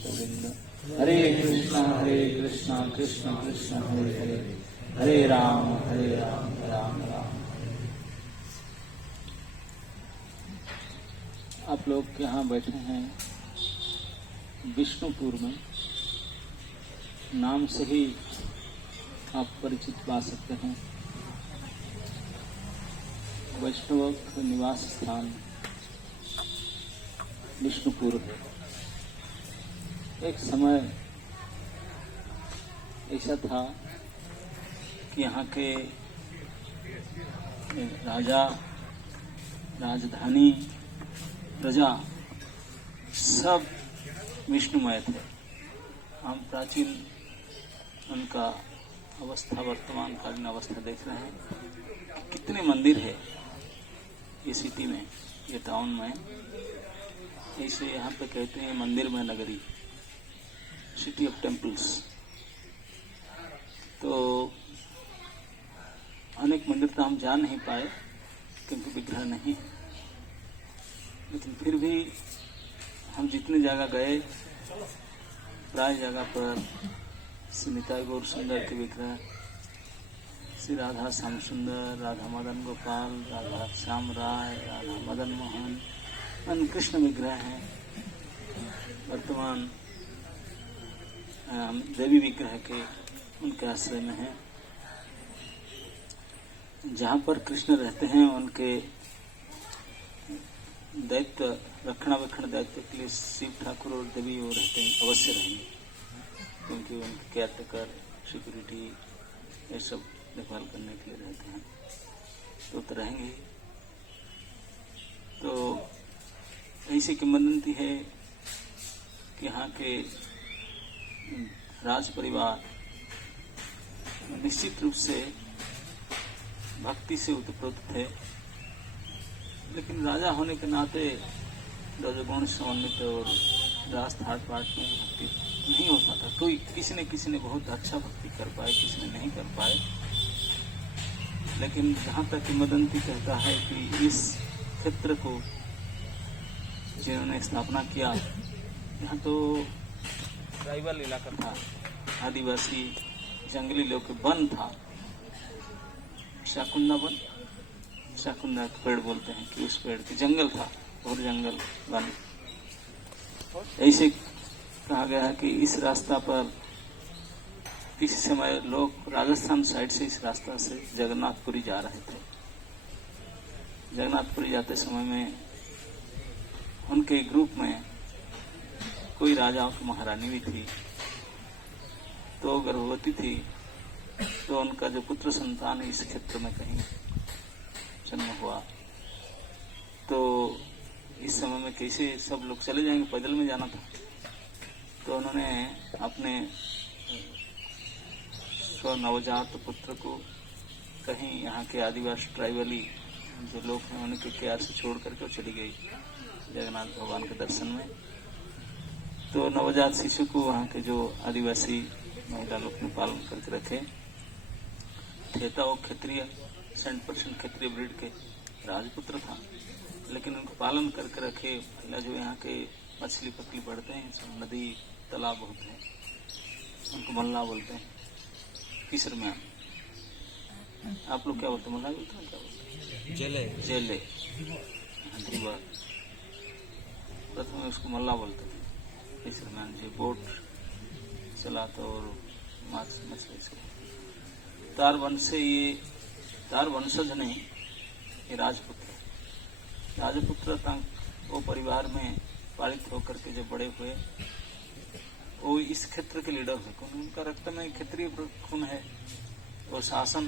भक्तवृंद। हरे कृष्णा कृष्ण कृष्ण हरे हरे, हरे राम राम राम। आप लोग यहाँ बैठे हैं विष्णुपुर में, नाम से ही आप परिचित पा सकते हैं। वैष्णव का निवास स्थान विष्णुपुर है। एक समय ऐसा था कि यहाँ के राजा, राजधानी, प्रजा सब विष्णुमय थे। हम प्राचीन उनका अवस्था, वर्तमान कालीन अवस्था देख रहे हैं। कितने मंदिर है ये सिटी में, ये टाउन में। इसे यहाँ पे कहते हैं मंदिर में नगरी, सिटी ऑफ टेम्पल्स। तो अनेक मंदिर तो हम जा नहीं पाए क्योंकि विग्रह नहीं है, लेकिन फिर भी हम जितनी जगह गए, प्राय जगह पर श्री निताई गौर सुंदर के विग्रह, श्री राधा श्याम सुंदर, राधा मदन गोपाल, राधा श्याम राय, राधा मदन मोहन, अन्य कृष्ण विग्रह हैं। वर्तमान देवी विग्रह के उनके आश्रय में है। जहाँ पर कृष्ण रहते हैं उनके दायित्व, रक्षणावेक्षण दायित्व के लिए शिव ठाकुर और देवी वो रहते हैं, अवश्य रहेंगे, क्योंकि उनके केयर टेकर, सिक्योरिटी, ये सब देखभाल करने के लिए रहते हैं, तो रहेंगे ही। तो ऐसी किंवदंती है कि यहाँ के राज परिवार निश्चित रूप से भक्ति से उत्प्रोत थे, लेकिन राजा होने के नाते रजोगुण समन्वित और रास थाट पाठ में भक्ति नहीं होता था। कोई किसी ने बहुत अच्छा भक्ति कर पाए, किसी ने नहीं कर पाए। लेकिन जहाँ तक किंवदंती कहता है कि इस क्षेत्र को जिन्होंने स्थापना किया, यहाँ तो ट्राइबल इलाका था, आदिवासी जंगली लोग के वन था, शाकुंदा वन, शाकुंदा पेड़ बोलते हैं कि उस पेड़ के जंगल था, और जंगल वन। ऐसे कहा गया है कि इस रास्ता पर किसी समय लोग राजस्थान साइड से इस रास्ता से जगन्नाथपुरी जा रहे थे। जगन्नाथपुरी जाते समय में उनके ग्रुप में कोई राजाओं की महारानी भी थी, तो गर्भवती थी। तो उनका जो पुत्र संतान इस क्षेत्र में कहीं जन्म हुआ, तो इस समय में कैसे सब लोग चले जाएंगे, पैदल में जाना था। तो उन्होंने अपने स्व नवजात पुत्र को कहीं यहाँ के आदिवासी ट्राइबली जो लोग हैं उनके केयर से छोड़ करके चली गई जगन्नाथ भगवान के दर्शन में। तो नवजात शिशु को वहाँ के जो आदिवासी महिला लोग ने पालन करके रखे थे। तो वो क्षत्रिय 100% क्षत्रिय ब्रीड के राजपुत्र था, लेकिन उनको पालन करके रखे। महिला जो यहाँ के मछली पकड़ी पड़ते हैं, सब नदी तालाब होते हैं, उनको मल्ला बोलते हैं, फिशरमैन। आप लोग क्या बोलते हैं, मल्ला बोलते हैं, क्या बोलते हैं? जेले। जेले, हाँ, प्रथम उसको मल्ला बोलते थे, फिशरमैन जो बोट चलाता और मछली से। तार वंश से ये, तार वंशज नहीं, ये राजपुत्र वो परिवार में पालित होकर के जब बड़े हुए, वो इस क्षेत्र के लीडर हुए। उनका रक्त में क्षेत्रीय खून है और शासन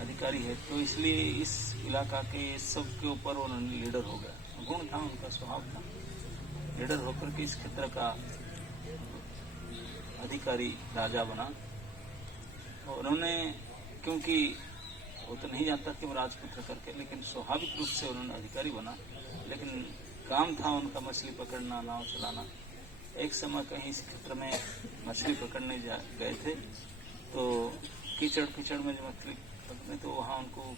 अधिकारी है, तो इसलिए इस इलाका के सब के ऊपर उन्होंने लीडर हो गया। गुण था, उनका स्वभाव था, लीडर होकर के इस क्षेत्र का अधिकारी राजा बना। और उन्होंने, क्योंकि वो तो नहीं जानता कि वो राजपुत्र करके, लेकिन स्वाभाविक रूप से उन्होंने अधिकारी बना। लेकिन काम था उनका मछली पकड़ना, नाव चलाना। एक समय कहीं इस क्षेत्र में मछली पकड़ने गए थे, तो कीचड़ में जो मछली पकड़ने, तो वहाँ उनको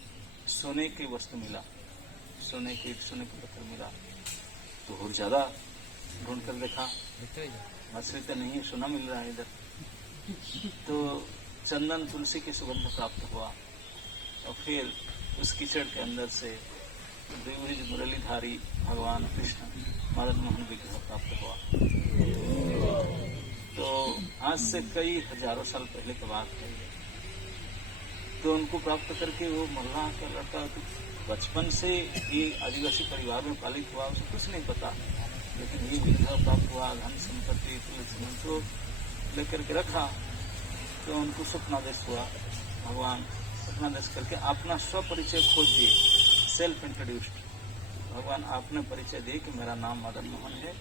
सोने की वस्तु मिला, सोने के पत्थर मिला। तो और ज्यादा ढूंढ कर देखा, मछली तो नहीं है, सोना मिल रहा है इधर। तो चंदन तुलसी की सुगंध प्राप्त हुआ और फिर उस कीचड़ के अंदर से द्विभुज मुरलीधारी भगवान कृष्ण मदन मोहन विग्रह प्राप्त हुआ। तो आज से कई हजारों साल पहले की बात है। तो उनको प्राप्त करके वो मल्लाह का लड़का तो बचपन से ये आदिवासी परिवार में पालित हुआ, उसे कुछ नहीं पता, लेकिन ये विग्रह प्राप्त हुआ, धन संपत्ति तो लेकर के रखा। तो उनको स्वप्नादेश हुआ, भगवान स्वप्नादेश करके अपना स्वपरिचय खोज दिए, सेल्फ इंट्रोड्यूस्ड। भगवान आपने परिचय दिए कि मेरा नाम मदन मोहन है,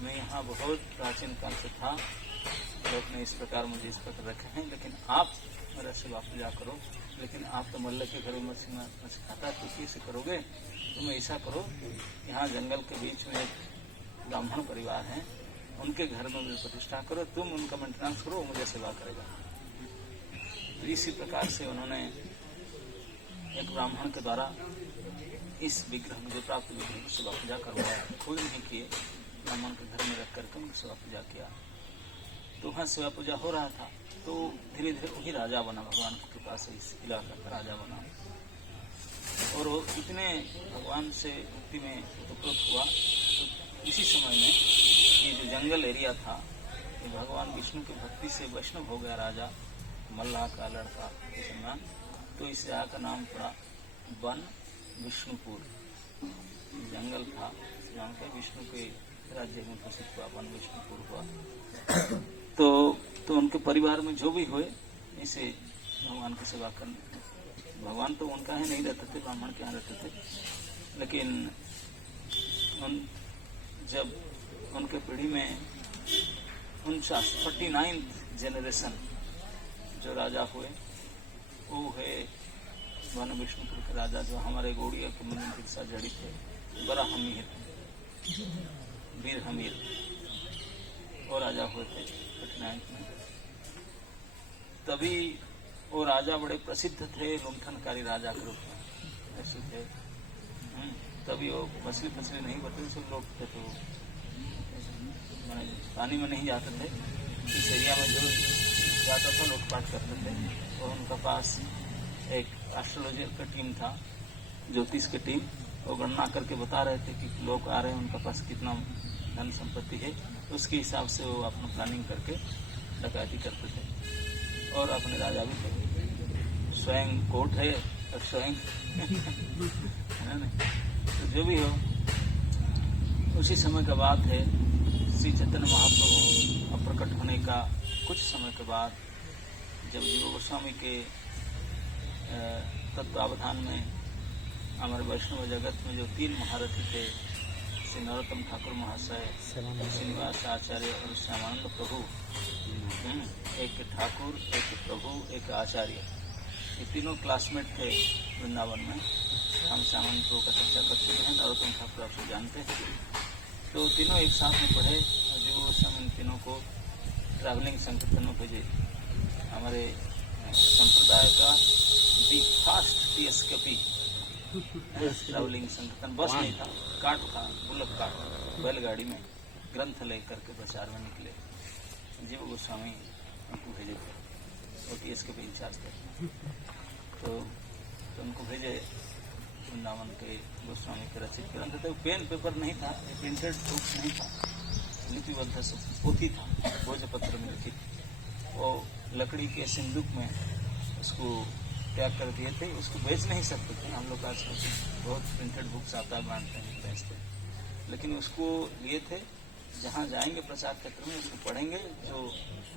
मैं यहाँ बहुत प्राचीन काल से था, लोग ने इस प्रकार मुझे इस प्रकार रखे हैं, लेकिन आप मेरा सेवा पूजा करो। लेकिन आप तो मल्ल के घर में मछली खाता, तो कैसे करोगे? तुम ऐसा करो, यहाँ जंगल के बीच में एक ब्राह्मण परिवार है, उनके घर में मुझे प्रतिष्ठा करो, तुम उनका मेंटेनेंस करो, मुझे सेवा करेगा। तो इसी प्रकार से उन्होंने एक ब्राह्मण के द्वारा इस विग्रह मुझे प्राप्त विग्रह की सेवा पूजा करवाया, खुद नहीं किए, ब्राह्मण के घर में रख करके उनकी सेवा पूजा किया। तो वहाँ सेवा पूजा हो रहा था, तो धीरे धीरे वही राजा बना, भगवान की कृपा से इस इलाका का राजा बना। और वो इतने भगवान से मुक्ति में उपकृत हुआ, तो इसी समय में ये जो जंगल एरिया था, ये भगवान विष्णु की भक्ति से वैष्णव हो गया राजा, मल्लाह का लड़का मुसलमान। तो इस जगह का नाम पड़ा वन विष्णुपुर। जंगल था जहाँ पे विष्णु के राज्य में प्रसिद्ध हुआ, वन विष्णुपुर हुआ। तो उनके परिवार में जो भी हुए, इसे भगवान की सेवा करने, भगवान तो उनका ही नहीं रहते थे, ब्राह्मण के यहाँ रहते थे, लेकिन जब उनके पीढ़ी में 49th जनरेशन जो राजा हुए, वो है वन विष्णुपुर के राजा, जो हमारे गौड़िया के मंदिर के साथ जड़ित है, बड़ा हमीर, वीर हमीर, वो राजा हुए थे 49th में। तभी वो राजा बड़े प्रसिद्ध थे, लुंठनकारी राजा के रूप में ऐसे थे। तभी वो मछली नहीं बटे, सब लोग थे, तो पानी में नहीं जाते थे, इस एरिया में जो जाता था लूटपाट करते थे। और उनका पास एक एस्ट्रोलॉजर का टीम था, ज्योतिष की टीम, वो गणना करके बता रहे थे कि लोग आ रहे हैं, उनका पास कितना धन संपत्ति है, उसके हिसाब से वो अपना प्लानिंग करके डकैती करते थे। और अपने राजा भी थे, स्वयं कोर्ट है और स्वयं है ना। तो जो भी हो, उसी समय का बात है, श्री चैतन्य महाप्रभु अप्रकट होने का कुछ समय के बाद, जब जीव गोस्वामी के तत्वावधान में हमारे वैष्णव जगत में जो 3 महारथी थे, श्री नरोत्तम ठाकुर महाशय, श्रीनिवास आचार्य और श्यामानंद प्रभु, एक ठाकुर, एक प्रभु, एक आचार्य, ये तीनों क्लासमेट थे वृंदावन में। हम श्यामानंद प्रभु का चर्चा कर चुके हैं, नरोत्तम ठाकुर आप जानते हैं। तो तीनों एक साथ में पढ़े, और जीव गोस्वामी इन तीनों को ट्रैवलिंग संकीर्तन में भेजे। हमारे संप्रदाय का दी फास्ट टीएसकेपी ट्रैवलिंग संकीर्तन, बस नहीं था, कार्ट था, बुलक कार्ट, बैलगाड़ी में ग्रंथ लेकर के प्रचार में निकले। जीव गोस्वामी उनको भेजे थे, और टीएसकेपी इंचार्ज थे। तो उनको भेजे, वृंदावन के गोस्वामी के रचित ग्रंथ थे। पेन पेपर नहीं था, प्रिंटेड बुक नहीं था, लिपिबद्ध पोथी था, भोजपत्र में लिखित। वो लकड़ी के सिंदूक में उसको त्याग कर दिए थे, उसको बेच नहीं सकते थे। हम लोग आज बहुत प्रिंटेड बुक्स आता है, बांटते हैं, बेचते हैं, लेकिन उसको लिए थे, जहाँ जाएंगे प्रचार क्षेत्र में उसको पढ़ेंगे, जो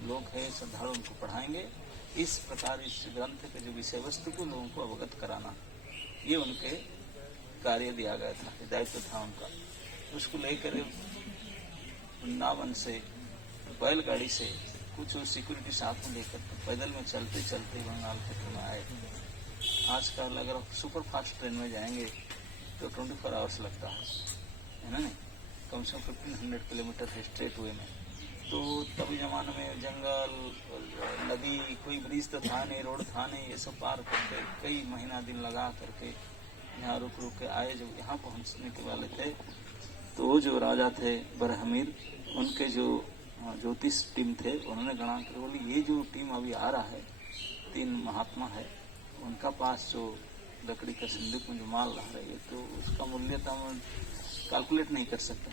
लोग हैं श्रद्धालु उनको पढ़ाएंगे। इस प्रकार इस ग्रंथ के जो विषय वस्तु को लोगों को अवगत कराना, ये उनके कार्य दिया गया था, दायित्व था उनका। उसको लेकर वृंदावन से बैलगाड़ी से कुछ सिक्योरिटी साथ में लेकर पैदल में चलते चलते बंगाल क्षेत्र में आए। आजकल अगर सुपर फास्ट ट्रेन में जाएंगे तो 24 आवर्स लगता है ना, नहीं, कम से कम 1500 किलोमीटर है स्ट्रेट वे में। तो तभी जमाने में जंगल, नदी, कोई ब्रिज तो था नहीं, रोड था नहीं, ये सब पार करके कई महीना दिन लगा करके यहाँ रुक के आए। जब यहाँ पहुँचने के वाले थे तो वो जो राजा थे बरहमीर, उनके जो ज्योतिष टीम थे, उन्होंने गणा कर बोली ये जो टीम अभी आ रहा है, 3 महात्मा है, उनका पास जो लकड़ी का सिंदूक में जो माल ला रही है, तो उसका मूल्य तो हम कैलकुलेट नहीं कर सकते,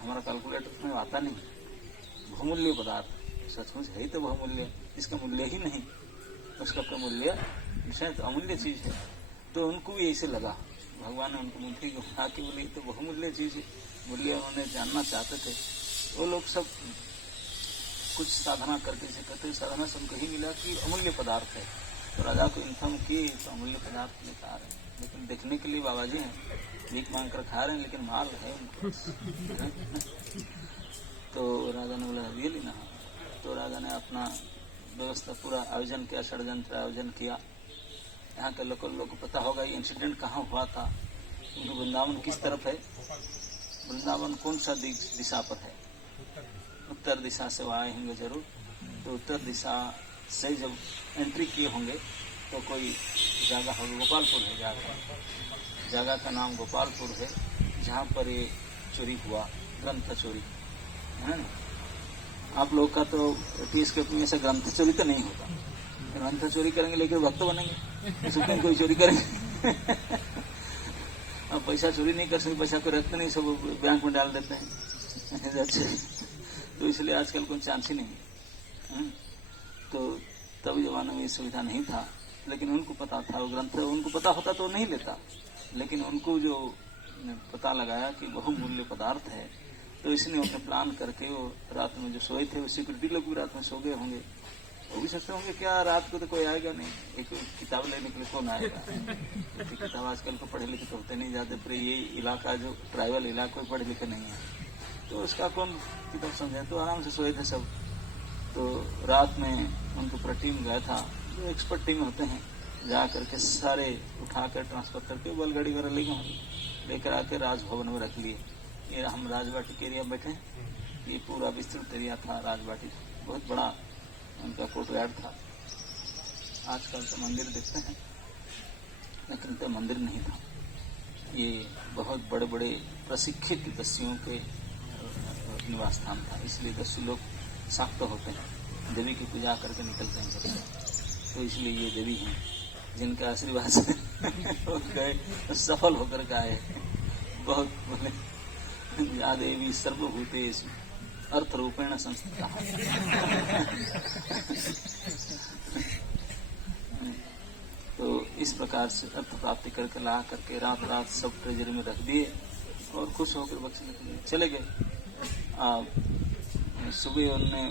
हमारा कैलकुलेटर में आता नहीं। बहुमूल्य पदार्थ सचमुच है ही तो बहुमूल्य, इसका मूल्य ही नहीं, उसका कोई मूल्य विषय तो अमूल्य चीज है। तो उनको भी ऐसे लगा, भगवान ने उनको मुट्ठी को उठा के बोली तो बहुमूल्य चीज है, मूल्य उन्होंने जानना चाहते थे। वो लोग सब कुछ साधना करके से कहते, साधना से उनको ही मिला कि अमूल्य पदार्थ है, तो राजा को इन्फॉर्म किए तो अमूल्य पदार्थ लेकर आ रहे हैं, लेकिन देखने के लिए बाबा जी हैं, भीख मांग कर खा रहे हैं, लेकिन माल है उनको। तो राजा ने बोला ये लेना। तो राजा ने अपना व्यवस्था पूरा आयोजन किया, षड्यंत्र आयोजन किया। यहाँ के लोग को पता होगा ये इंसिडेंट कहाँ हुआ था, क्योंकि वृंदावन किस तरफ है, वृंदावन कौन सा दिशा पर है, उत्तर दिशा से वो आए होंगे जरूर। तो उत्तर दिशा से जब एंट्री किए होंगे तो कोई जगह होगी, गोपालपुर है जगह का नाम गोपालपुर है, जहाँ पर ये चोरी हुआ, ग्रंथ चोरी है ना। आप लोग का तो टीएस के में से ग्रंथ चोरी तो नहीं होता, ग्रंथ चोरी करेंगे लेकिन भक्त बनेंगे, सुप्रीम कोई चोरी करेंगे। अब पैसा चोरी नहीं कर सकते, पैसा को रखते नहीं, सब बैंक में डाल देते हैं। तो इसलिए आजकल कोई चांस ही नहीं है। तो तब जमाने में ये सुविधा नहीं था, लेकिन उनको पता था, वो ग्रंथ उनको पता होता तो नहीं लेता, लेकिन उनको जो पता लगाया कि बहुमूल्य पदार्थ है, तो इसने उन्हें प्लान करके वो रात में जो सोए थे, वो सिक्योरिटी लोग भी रात में सो गए होंगे, वो भी सोचते होंगे क्या रात को तो कोई आएगा नहीं, एक किताब लेने के लिए कौन आएगा। किताब आजकल को पढ़े लिखे तो होते नहीं जाते, फिर ये इलाका जो ट्राइबल इलाका पढ़े लिखे नहीं है, तो उसका कौन किताब समझे, तो आराम से सोए थे सब। तो रात में उनको पूरा टीम गया था, जो एक्सपर्ट टीम होते हैं, जा करके सारे उठा कर ट्रांसफर करके बैलगाड़ी वगैरह लेकर आके राजभवन में रख लिए। ये हम राजबाटी के एरिया बैठे, ये पूरा विस्तृत एरिया था राजबाटी, बहुत बड़ा उनका कोर्टयार्ड था। आजकल तो मंदिर देखते हैं, लेकिन तो मंदिर नहीं था, ये बहुत बड़े बड़े प्रशिक्षित दस्युओं के निवास स्थान था, इसलिए दस्यु लोग शाक्त होते हैं, देवी की पूजा करके निकलते हैं घर से। तो इसलिए ये देवी हैं जिनके आशीर्वाद से गए, सफल होकर के आए। बहुत बोले या देवी सर्वभूतेषु अर्थ रूपेण संस्थिता। तो इस प्रकार से अर्थ प्राप्ति करके ला करके रात सब ट्रेजरी में रख दिए और खुश होकर बच्चे चले गए। सुबह उन्होंने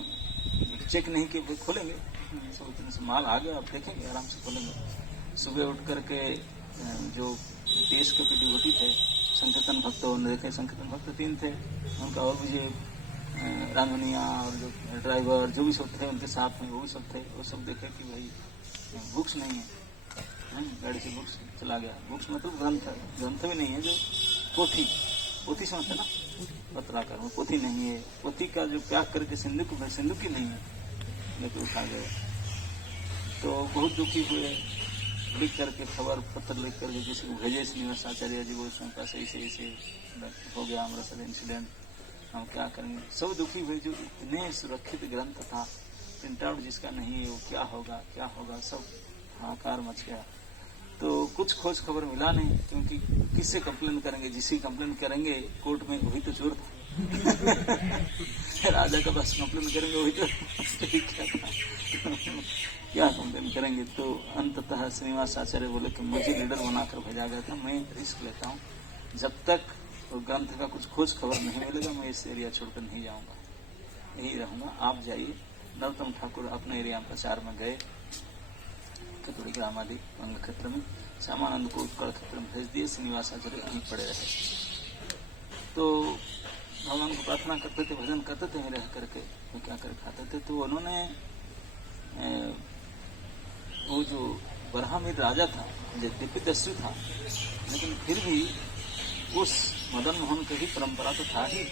चेक नहीं किया, खोलेंगे इतने से माल आ गया, अब देखेंगे आराम से खोलेंगे। सुबह उठ करके जो देश के डिवोटी थे, संकीर्तन भक्त, उन्होंने देखे संकीर्तन भक्त 3 थे, उनका और भी जो रांधनिया और जो ड्राइवर जो भी सब थे उनके साथ में, वो भी सब थे। वो सब देखे कि भाई बुक्स नहीं है, गाड़ी से बुक्स चला गया। बुक्स मतलब ग्रंथ भी नहीं है, जो पोथी समझते ना, पत्राकार में पोथी नहीं है, पोथी का जो प्याग करके सिंधुक ही नहीं है, लेकर उठा गए। तो बहुत दुखी हुए, लिख करके खबर पत्र लिख करके किसी को भेजे, श्रीनिवास आचार्य जी वो उसमें पास ऐसे हो गया अमृतसर इंसिडेंट, हम क्या करेंगे। सब दुखी हुए, जो इतने सुरक्षित ग्रंथ था, प्रिंट आउट जिसका नहीं है वो क्या होगा, सब हाहाकार मच गया। तो कुछ खोज खबर मिला नहीं, क्योंकि किससे कंप्लेन करेंगे, जिससे कंप्लेन करेंगे कोर्ट में वही तो चोर था। राजा का बस कंप्लेन करेंगे वही तो क्या कंप्लेन करेंगे। तो अंततः श्रीनिवास आचार्य बोले कि मुझे लीडर बनाकर भेजा गया था, मैं रिस्क लेता हूँ, जब तक तो ग्रंथ का कुछ खोज खबर नहीं मिलेगा मैं इस एरिया छोड़कर नहीं जाऊंगा, यही रहूंगा, आप जाइए। नरोत्तम ठाकुर अपने एरिया प्रचार में गए, कतुड़ी ग्राम आदि अंग क्षेत्र में, श्यामानंद को उत्कल क्षेत्र में भेज दिए, श्रीनिवास आचार्य वहीं पड़े रहे। तो भगवान को प्रार्थना करते थे, भजन करते थे, रह करके तो क्या कर खाते थे। तो उन्होंने वो जो बरहामीर राजा था, यद्यपि दस्यु था, लेकिन फिर भी उस मदन मोहन की ही परंपरा तो था ही,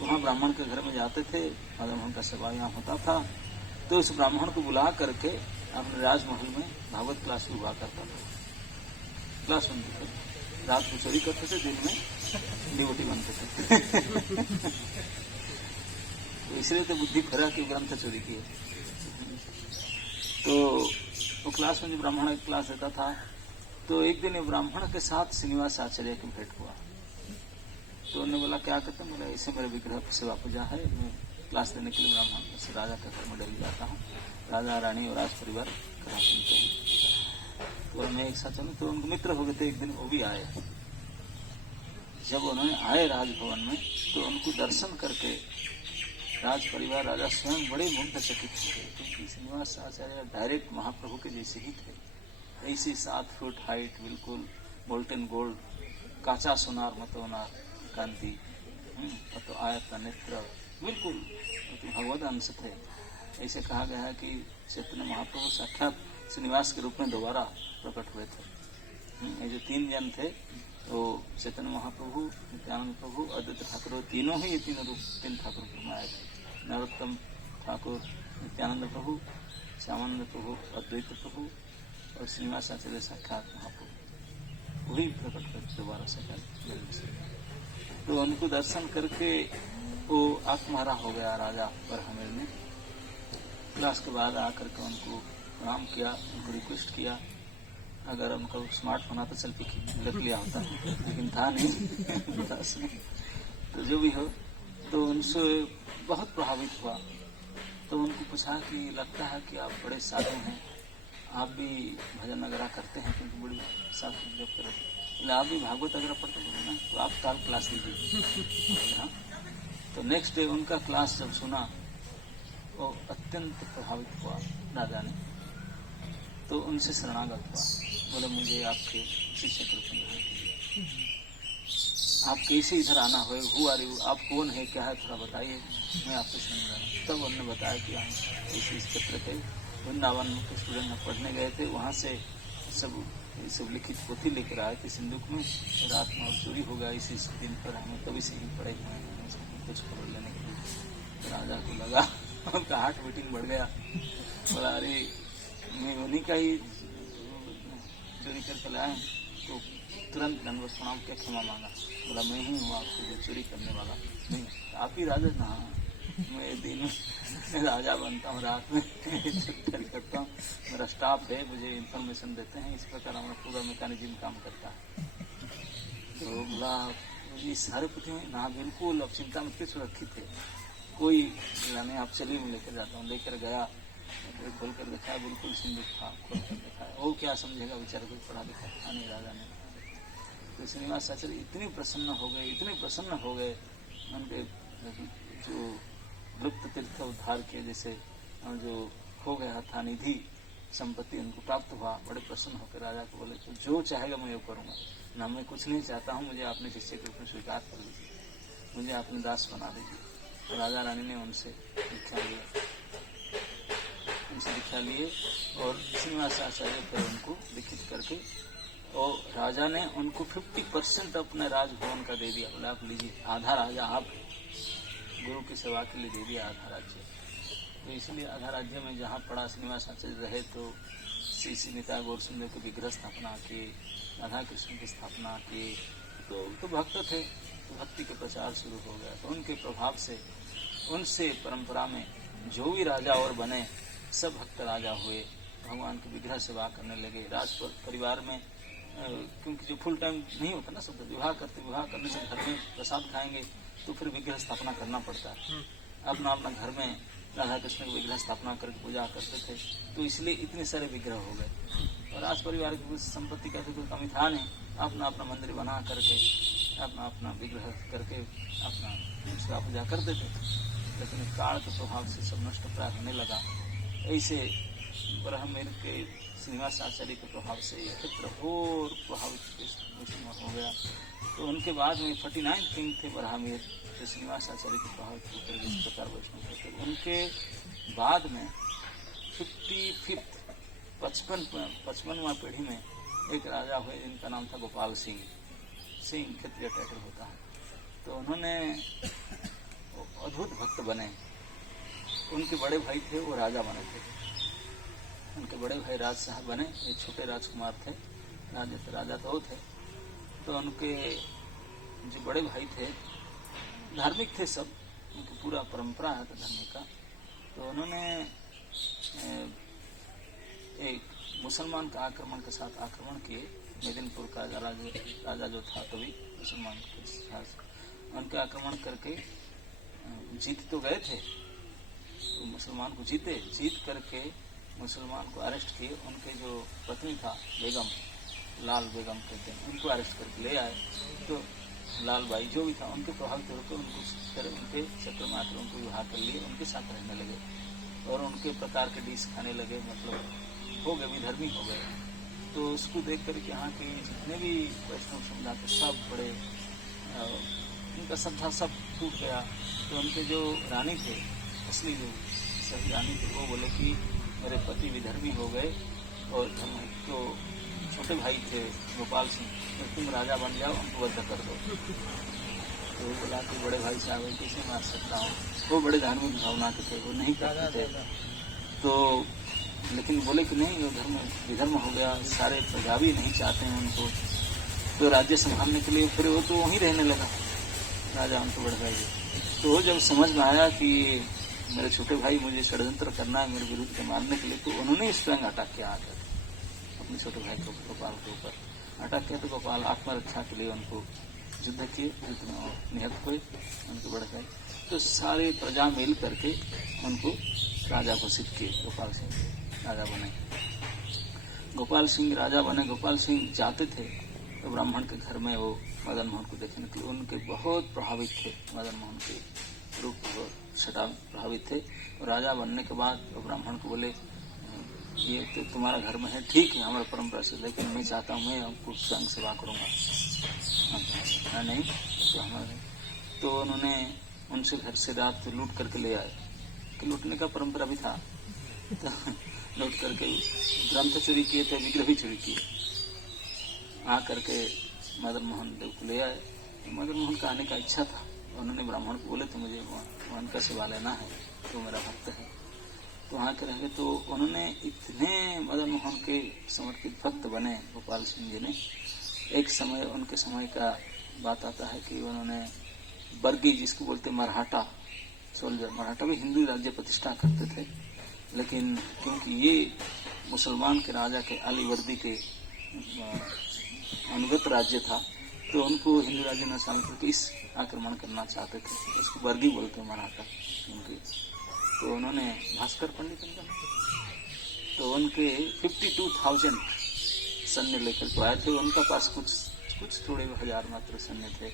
वहाँ ब्राह्मण के घर में जाते थे, मदन मोहन का सेवा यहाँ होता था। तो उस ब्राह्मण को बुला करके अपने राजमहल में भागवत क्लास भी हुआ करता था, क्लास सुनते थे। रात को चोरी करते थे, दिन में डिवोटी बनते थे। तो इसलिए तो बुद्धि फरा कि ग्रंथ चोरी किए। तो वो क्लास में जो ब्राह्मण क्लास देता था, तो एक दिन ब्राह्मण के साथ श्रीनिवास आचार्य की भेंट हुआ। तो उन्होंने बोला क्या करते हैं? बोला ऐसे मेरे विग्रह सेवा पूजा है, मैं क्लास देने के लिए ब्राह्मण से राजा के घर में डेली जाता हूँ, राजा रानी और राज परिवार कथा सुनते हैं। तो मैं एक साथ चलूँ, तो उनके मित्र हो गए थे। एक दिन वो भी आए। जब उन्होंने आए राजभवन में, तो उनको दर्शन करके राज परिवार, राजा स्वयं बड़े मुग्धचकित हो गए, क्योंकि श्रीनिवास आचार्य डायरेक्ट महाप्रभु के जैसे ही थे। ऐसी 7 फुट हाइट, बिल्कुल मोल्टन गोल्ड, काचा सोनार मतोनार कांति, तो आयत नेत्र, बिल्कुल भगवत अंश थे। ऐसे कहा गया है कि चैतन्य महाप्रभु साक्षात श्रीनिवास के रूप में दोबारा प्रकट हुए थे। ये जो 3 जन थे, वो चैतन्य महाप्रभु, नित्यानंद प्रभु, अद्वैत ठाकुर, वो तीनों ही, ये 3 ठाकुर में आए थे। नरोत्तम ठाकुर, नित्यानंद प्रभु, श्यामानंद प्रभु, अद्वैत प्रभु और श्रीनिवास आचार्य साक्षात महाप्रभु, वही प्रकट हुए दोबारा साक्षात। तो उनको दर्शन करके वो आत्महरा हो गया राजा बरहमेल ने। क्लास के बाद आकर के उनको प्रणाम किया, उनको रिक्वेस्ट किया, अगर उनको स्मार्टफोन आता सेल्फी रख लिया होता, लेकिन था नहीं। तो जो भी हो, तो उनसे बहुत प्रभावित हुआ। तो उनको पूछा कि लगता है कि आप बड़े साधु हैं, आप भी भजन वगैरह करते हैं, क्योंकि बड़ी साधु जब करते, आप भी भागवत वगैरह पढ़ते हैं, तो आप कल क्लास लीजिए। हाँ, तो नेक्स्ट डे उनका क्लास जब सुना, वो अत्यंत प्रभावित हुआ राजा ने। तो उनसे शरणागत हुआ, बोले मुझे आपके शिष्य के रूप में आप कैसे इधर आना हो, हु आर यू, आप कौन है, क्या है, थोड़ा बताइए, मैं आपको सुन रहा हूँ। तब उन्होंने बताया कि हम इस क्षेत्र के वृंदावन के स्टूडेंट में पढ़ने गए थे, वहाँ से सब लिखित पोथी लेकर आए थे सिंधुक में, रात में और चोरी हो गया, इसी दिन पर हमें तभी से ही पड़े हुए हैं कुछ खबर लेने के लिए। तो राजा को लगा, उनका हार्ट बीटिंग बढ़ गया। बोला अरे मैं उन्हीं का ही चोरी करके लाए। तो तुरंत दंडवत प्रणाम किया, क्षमा मांगा। बोला मैं ही हूँ आपको जो चोरी करने वाला, नहीं आप ही राजा ना, मैं दिन में राजा बनता हूँ, रात में चोरी करता हूँ, मेरा स्टाफ है, मुझे इन्फॉर्मेशन देते हैं, इस प्रकार हमारा पूरा मैकेनिज्म काम करता है। तो बोला ये सारे पुथे ना, बिल्कुल अब चिंता मत, सुरक्षित है, कोई नहीं, आप चलिए मैं लेकर जाता हूँ। लेकर गया, खोल कर देखा, बिल्कुल सिंधुक था, खोल कर देखा। वो क्या समझेगा बेचारा, कोई पढ़ा लिखा था नहीं राजा ने। तो श्रीनिवास आचार्य इतने प्रसन्न हो गए, उनके जो लुप्त तीर्थ उद्धार के, जैसे जो हो गया था निधि संपत्ति उनको प्राप्त हुआ। बड़े प्रसन्न होकर राजा को बोले तो जो चाहेगा मैं वो करूँगा, ना मैं कुछ नहीं चाहता हूँ, मुझे आपने शिष्य के रूप में स्वीकार कर लीजिए, मुझे आपने दास बना दीजिए। तो राजा रानी ने उनसे दीक्षा लिए और श्रीनिवास आचार्य पर उनको लिखित करके, और राजा ने उनको 50% अपने राजभवन का दे दिया। बोला आप लीजिए, आधा राजा आप गुरु की सेवा के लिए दे दिया, आधा राज्य। तो इसलिए आधा राज्य में जहाँ पड़ा श्रीनिवास आचार्य रहे, तो श्री निताई गौर सुंदर के विग्रह स्थापना की, राधा कृष्ण की स्थापना की। तो भक्त थे, तो भक्ति के प्रचार शुरू हो गया। तो उनके प्रभाव से, उनसे परंपरा में जो भी राजा और बने, सब भक्त राजा हुए, भगवान की विग्रह सेवा करने लगे। राज परिवार में, क्योंकि जो फुल टाइम नहीं होता ना, सब विवाह करने से घर में प्रसाद खाएंगे, तो फिर विग्रह स्थापना करना पड़ता है। अपना घर में राधा कृष्ण की विग्रह स्थापना करके पूजा करते थे, तो इसलिए इतने सारे विग्रह हो गए। और राज परिवार की संपत्ति का कोई कमी था नहीं, अपना मंदिर बना करके, अपना विग्रह करके अपना सेवा पूजा करते थे। लेकिन काल के प्रभाव से सब नष्ट प्राय होने लगा। ऐसे ब्रह्मेर के श्रीनिवास आचार्य के प्रभाव से यह क्षेत्र और प्रभावित हो गया। तो उनके बाद में 49 किंग थे ब्रह्मेर, जो श्रीनिवास आचार्य के प्रभावित होकर जिस प्रकार वैष्णव थे। उनके बाद में 55वां पीढ़ी में एक राजा हुए जिनका नाम था गोपाल सिंह क्षत्रिय टाइटल होता है। तो उन्होंने अद्भुत भक्त बने। उनके बड़े भाई थे, वो राजा बने थे। उनके बड़े भाई राज साहब बने, ये छोटे राजकुमार थे, राजा तो थे। तो उनके जो बड़े भाई थे धार्मिक थे सब, उनकी पूरा परंपरा है धर्म का। तो उन्होंने एक मुसलमान का आक्रमण के साथ आक्रमण किए। मेदिनीपुर का राजा जो था तभी मुसलमान के साथ उनके आक्रमण करके जीत तो गए थे, तो मुसलमान को जीत करके मुसलमान को अरेस्ट किए। उनके जो पत्नी था बेगम, लाल बेगम कहते हैं, उनको अरेस्ट करके ले आए। तो लाल बाई जो भी था उनके प्रभावित होकर उनके चक्र में आकर उनको विवाह कर लिए, उनके साथ रहने लगे और उनके प्रकार के डिश खाने लगे, मतलब हो गए, विधर्मी हो गए। तो उसको देख करके यहाँ के जितने भी वैष्णव समुदाय के सब बड़े उनका श्रद्धा सब टूट गया। तो उनके जो रानी थे, असली जो सही रानी थे, वो बोले कि मेरे पति विधर्मी हो गए और तो छोटे भाई थे गोपाल सिंह, तो तुम राजा बन जाओ, उनको वध कर दो। तो वो बोला कि बड़े भाई साहब कैसे मार सकता हूँ, वो बड़े धार्मिक भावना के थे, वो नहीं करते थे। तो लेकिन बोले कि नहीं, वो विधर्म हो गया, सारे प्रजा भी नहीं चाहते हैं उनको। तो राज्य संभालने के लिए फिर वो तो वहीं रहने लगा, राजा उनको बड़े भाई। तो वो जब समझ में आया कि मेरे छोटे भाई मुझे षड्यंत्र करना है मेरे विरुद्ध के मारने के लिए, तो उन्होंने स्वयं अटैक किया आकर अपने छोटे भाई को, गोपाल के ऊपर अटैक किया। तो गोपाल आत्मरक्षा के लिए उनको युद्ध किए, युद्ध में निहत हुए उनके बड़े भाई। तो सारे प्रजा मिल करके उनको राजा घोषित किए, गोपाल सिंह राजा बने। गोपाल सिंह राजा बने। गोपाल सिंह जाते थे तो ब्राह्मण के घर में वो मदन मोहन को देखने के लिए उनके बहुत प्रभावित थे, मदन मोहन के रूप छटा प्रभावित थे। और राजा बनने के बाद वो ब्राह्मण को बोले ये तो तुम्हारा घर में है, ठीक है हमारे परंपरा से, लेकिन मैं चाहता हूँ मैं आपको स्वयं सेवा करूँगा। नहीं तो हमारे, तो उन्होंने उनसे घर से रात लूट करके ले आए, कि लूटने का परंपरा भी था। तो लूट करके ग्रंथ चोरी किए थे, विग्रह भी चोरी किए। आ करके मदन मोहन देव को ले आए। मदन मोहन का आने का इच्छा था, उन्होंने ब्राह्मण को बोले तो मुझे मोहन का सेवा लेना है, तो मेरा भक्त है, तो वहाँ के रहेंगे। तो उन्होंने इतने मदन मोहन के समर्पित भक्त बने गोपाल सिंह जी ने। एक समय उनके समय का बात आता है कि उन्होंने बर्गी, जिसको बोलते मराठा सोल्जर, मराठा भी हिंदू राज्य प्रतिष्ठा करते थे, लेकिन क्योंकि ये मुसलमान के राजा के अलीवर्दी के अनुगत राज्य था, तो उनको हिंदू राज्य में शामिल करके इस आक्रमण करना चाहते थे। इसको बर्गी बोलते हैं मराठा उनके। तो उन्होंने भास्कर पंडित तो उनके 52,000 सैन्य लेकर के आए थे। उनका पास कुछ थोड़े हजार मात्र सैन्य थे।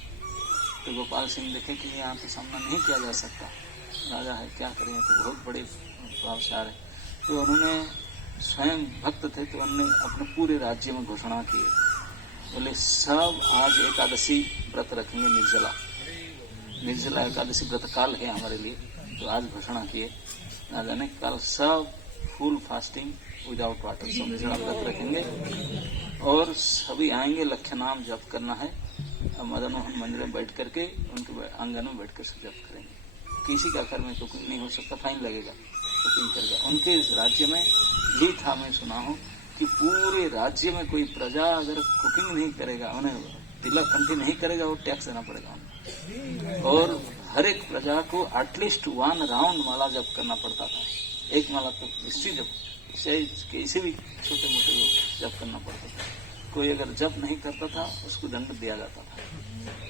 तो गोपाल सिंह देखे कि यहाँ तो सामना नहीं किया जा सकता, राजा है, क्या करें, तो बहुत बड़े प्रभावशाली है। तो उन्होंने स्वयं भक्त थे, तो उन्होंने अपने पूरे राज्य में घोषणा की, बोले सब आज एकादशी व्रत रखेंगे, निर्जला एकादशी व्रत काल है हमारे लिए। तो आज घोषणा किए राजा ने, कल सब फुल फास्टिंग विदाउट वाटर, सब निर्जला व्रत रखेंगे और सभी आएंगे, लक्ष्य नाम जप करना है। अब मदन मोहन मंदिर में बैठ करके उनके आंगन में बैठ कर सब जप करेंगे। किसी का घर में कुकिंग नहीं हो सकता, फाइन लगेगा, कुकिंग करेगा। उनके राज्य में भी था, मैं सुना हूँ कि पूरे राज्य में कोई प्रजा अगर कुकिंग नहीं करेगा, उन्हें तिलक कंठी नहीं करेगा, वो टैक्स देना पड़ेगा उन्हें। और हर एक प्रजा को एटलीस्ट 1 राउंड माला जप करना पड़ता था, एक माला तो निश्चित जप, किसी भी छोटे मोटे लोग जप करना पड़ता था। कोई अगर जप नहीं करता था उसको दंड दिया जाता था।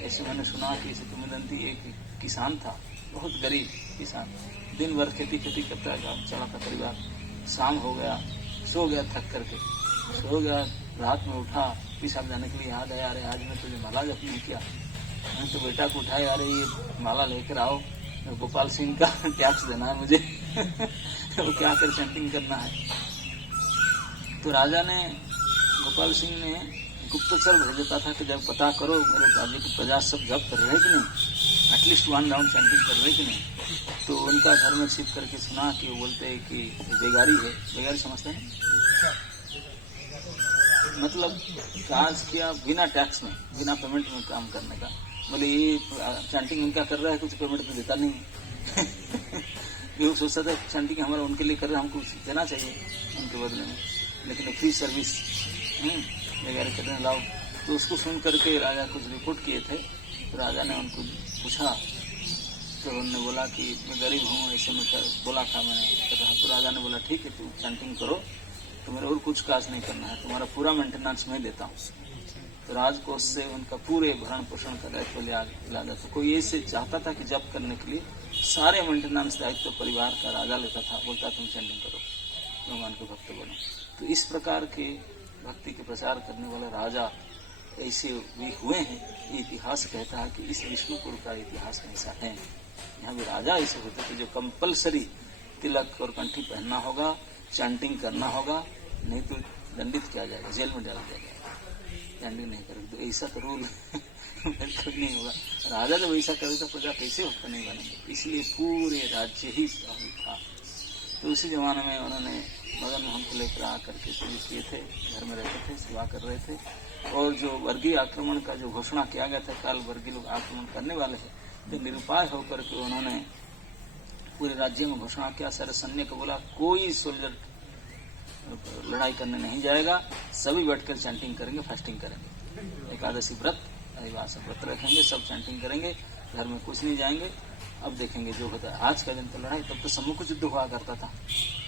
ऐसे मैंने सुना कि इसे किंवदंती, एक किसान था, बहुत गरीब किसान, दिन भर खेती करता है, चलाता परिवार। शाम हो गया, सो गया, थक करके सो गया, रात में उठा, पेशाब जाने के लिए याद आया, अरे आज मैं तुझे माला जप नहीं किया। मैं तो बेटा को उठाया, अरे ये माला लेकर आओ, गोपाल सिंह का टैक्स देना है मुझे वो क्या कर चैंटिंग करना है। तो राजा ने, गोपाल सिंह ने गुप्तचर भेज देता था कि जब पता करो मेरे राज्य की प्रजा सब जप कर रहे कि नहीं, एटलीस्ट 1 राउंड चैंटिंग कर रहे कि नहीं। तो उनका घर में शिफ्ट करके सुना कि वो बोलते हैं कि बेगारी है, बेगारी समझते हैं, मतलब काज किया बिना टैक्स में, बिना पेमेंट में काम करने का। बोले ये चैंटिंग इनका कर रहा है, कुछ पेमेंट तो देता नहीं ये सोचता था चैंटिंग हमारा उनके लिए कर रहे हैं, हमको देना चाहिए उनके बदले में, लेकिन फ्री सर्विस वगैरह कर रहे हैं, लाओ तो उसको सुन करके राजा कुछ रिपोर्ट किए थे। तो राजा ने उनको पूछा, तो उन्होंने बोला कि मैं गरीब हूँ, ऐसे में बोला था मैंने कहा। तो राजा ने बोला ठीक है, तुम चैंटिंग करो, तो मेरे और कुछ काज नहीं करना है, तुम्हारा पूरा मेंटेनेंस मैं देता हूँ। तो राजकोष से उनका पूरे भरण पोषण का दायित्व लिया जाता। तो कोई ऐसे चाहता था कि जब करने के लिए सारे मेंटेनेंस दायित्व परिवार का राजा लेता था, बोलता तुम चैंटिंग करो, भगवान के भक्त बनो। तो इस प्रकार के भक्ति के प्रचार करने वाले राजा ऐसे भी हुए हैं। ये इतिहास कहता है कि इस विष्णुपुर का इतिहास ऐसा है। यहाँ भी राजा ऐसे होते थे जो कंपलसरी तिलक और कंठी पहनना होगा, चैंटिंग करना होगा, नहीं तो दंडित किया जाएगा, जेल में डाल दिया जाएगा, चैंटिंग नहीं करेगा। तो ऐसा तो रूल बिल्कुल नहीं होगा। राजा जब ऐसा करे तो प्रजा कैसे होकर नहीं बनेंगे। इसलिए पूरे राज्य ही था। तो उसी जमाने में उन्होंने मदन मोहन को लेकर आकर के किए थे, घर में रहते थे, सेवा कर रहे थे। और जो वर्गीय आक्रमण का जो घोषणा किया गया था, काल वर्गीय लोग आक्रमण करने वाले हैं, तो निरुपाय होकर के उन्होंने पूरे राज्य में घोषणा किया। सारे सैन्य को बोला कोई सोल्जर लड़ाई करने नहीं जाएगा, सभी बैठकर चैंटिंग करेंगे, फास्टिंग करेंगे, एकादशी व्रत आदिवासी व्रत रखेंगे, सब चैंटिंग करेंगे, घर में कुछ नहीं जाएंगे। अब देखेंगे जो होता है। आज का दिन तो लड़ाई, तब तो सम्मुख युद्ध हुआ करता था।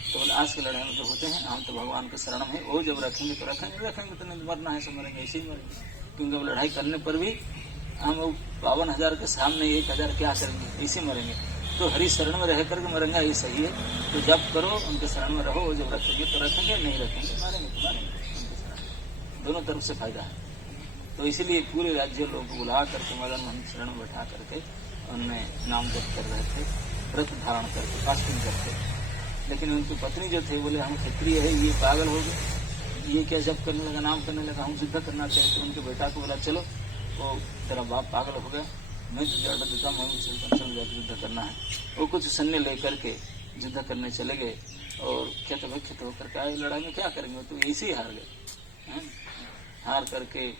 तो बोले आज के लड़ाई में जो होते हैं, हम तो भगवान के शरण में, वो जब रखेंगे तो रखेंगे तो नहीं, मरना है सब मरेंगे, ऐसे ही मरेंगे। क्योंकि अब लड़ाई करने पर भी हम 52,000 के सामने 1,000 क्या करेंगे, ऐसे मरेंगे। तो हरि शरण में रह करके मरेंगे, ये सही है। तो जब करो उनके शरण में रहो, जब रखेंगे तो रखेंगे, नहीं रखेंगे मारेंगे तो मारेंगे। उनके शरण दोनों तरफ से फायदा है। तो इसीलिए पूरे राज्य लोग बुला करके मदन मोहन शरण में बैठा करके उनमें नाम जप कर रहे थे, व्रत धारण करके, फास्टिंग करके। लेकिन उनकी पत्नी जो थे बोले हम क्षत्रिय है, ये पागल हो गए, ये क्या जप करने लगा, नाम करने लगा, हम युद्ध करना चाहिए। तो उनके बेटा को बोला चलो, वो तेरा बाप पागल हो गया, मैं तुझे ऑर्डर देता हूँ, चल जाकर युद्ध करना है। वो कुछ सैन्य लेकर के युद्ध करने चले गए और खेत भक्षित होकर के आए। लड़ाई में क्या करेंगे, तो ऐसे ही हार गए। हार करके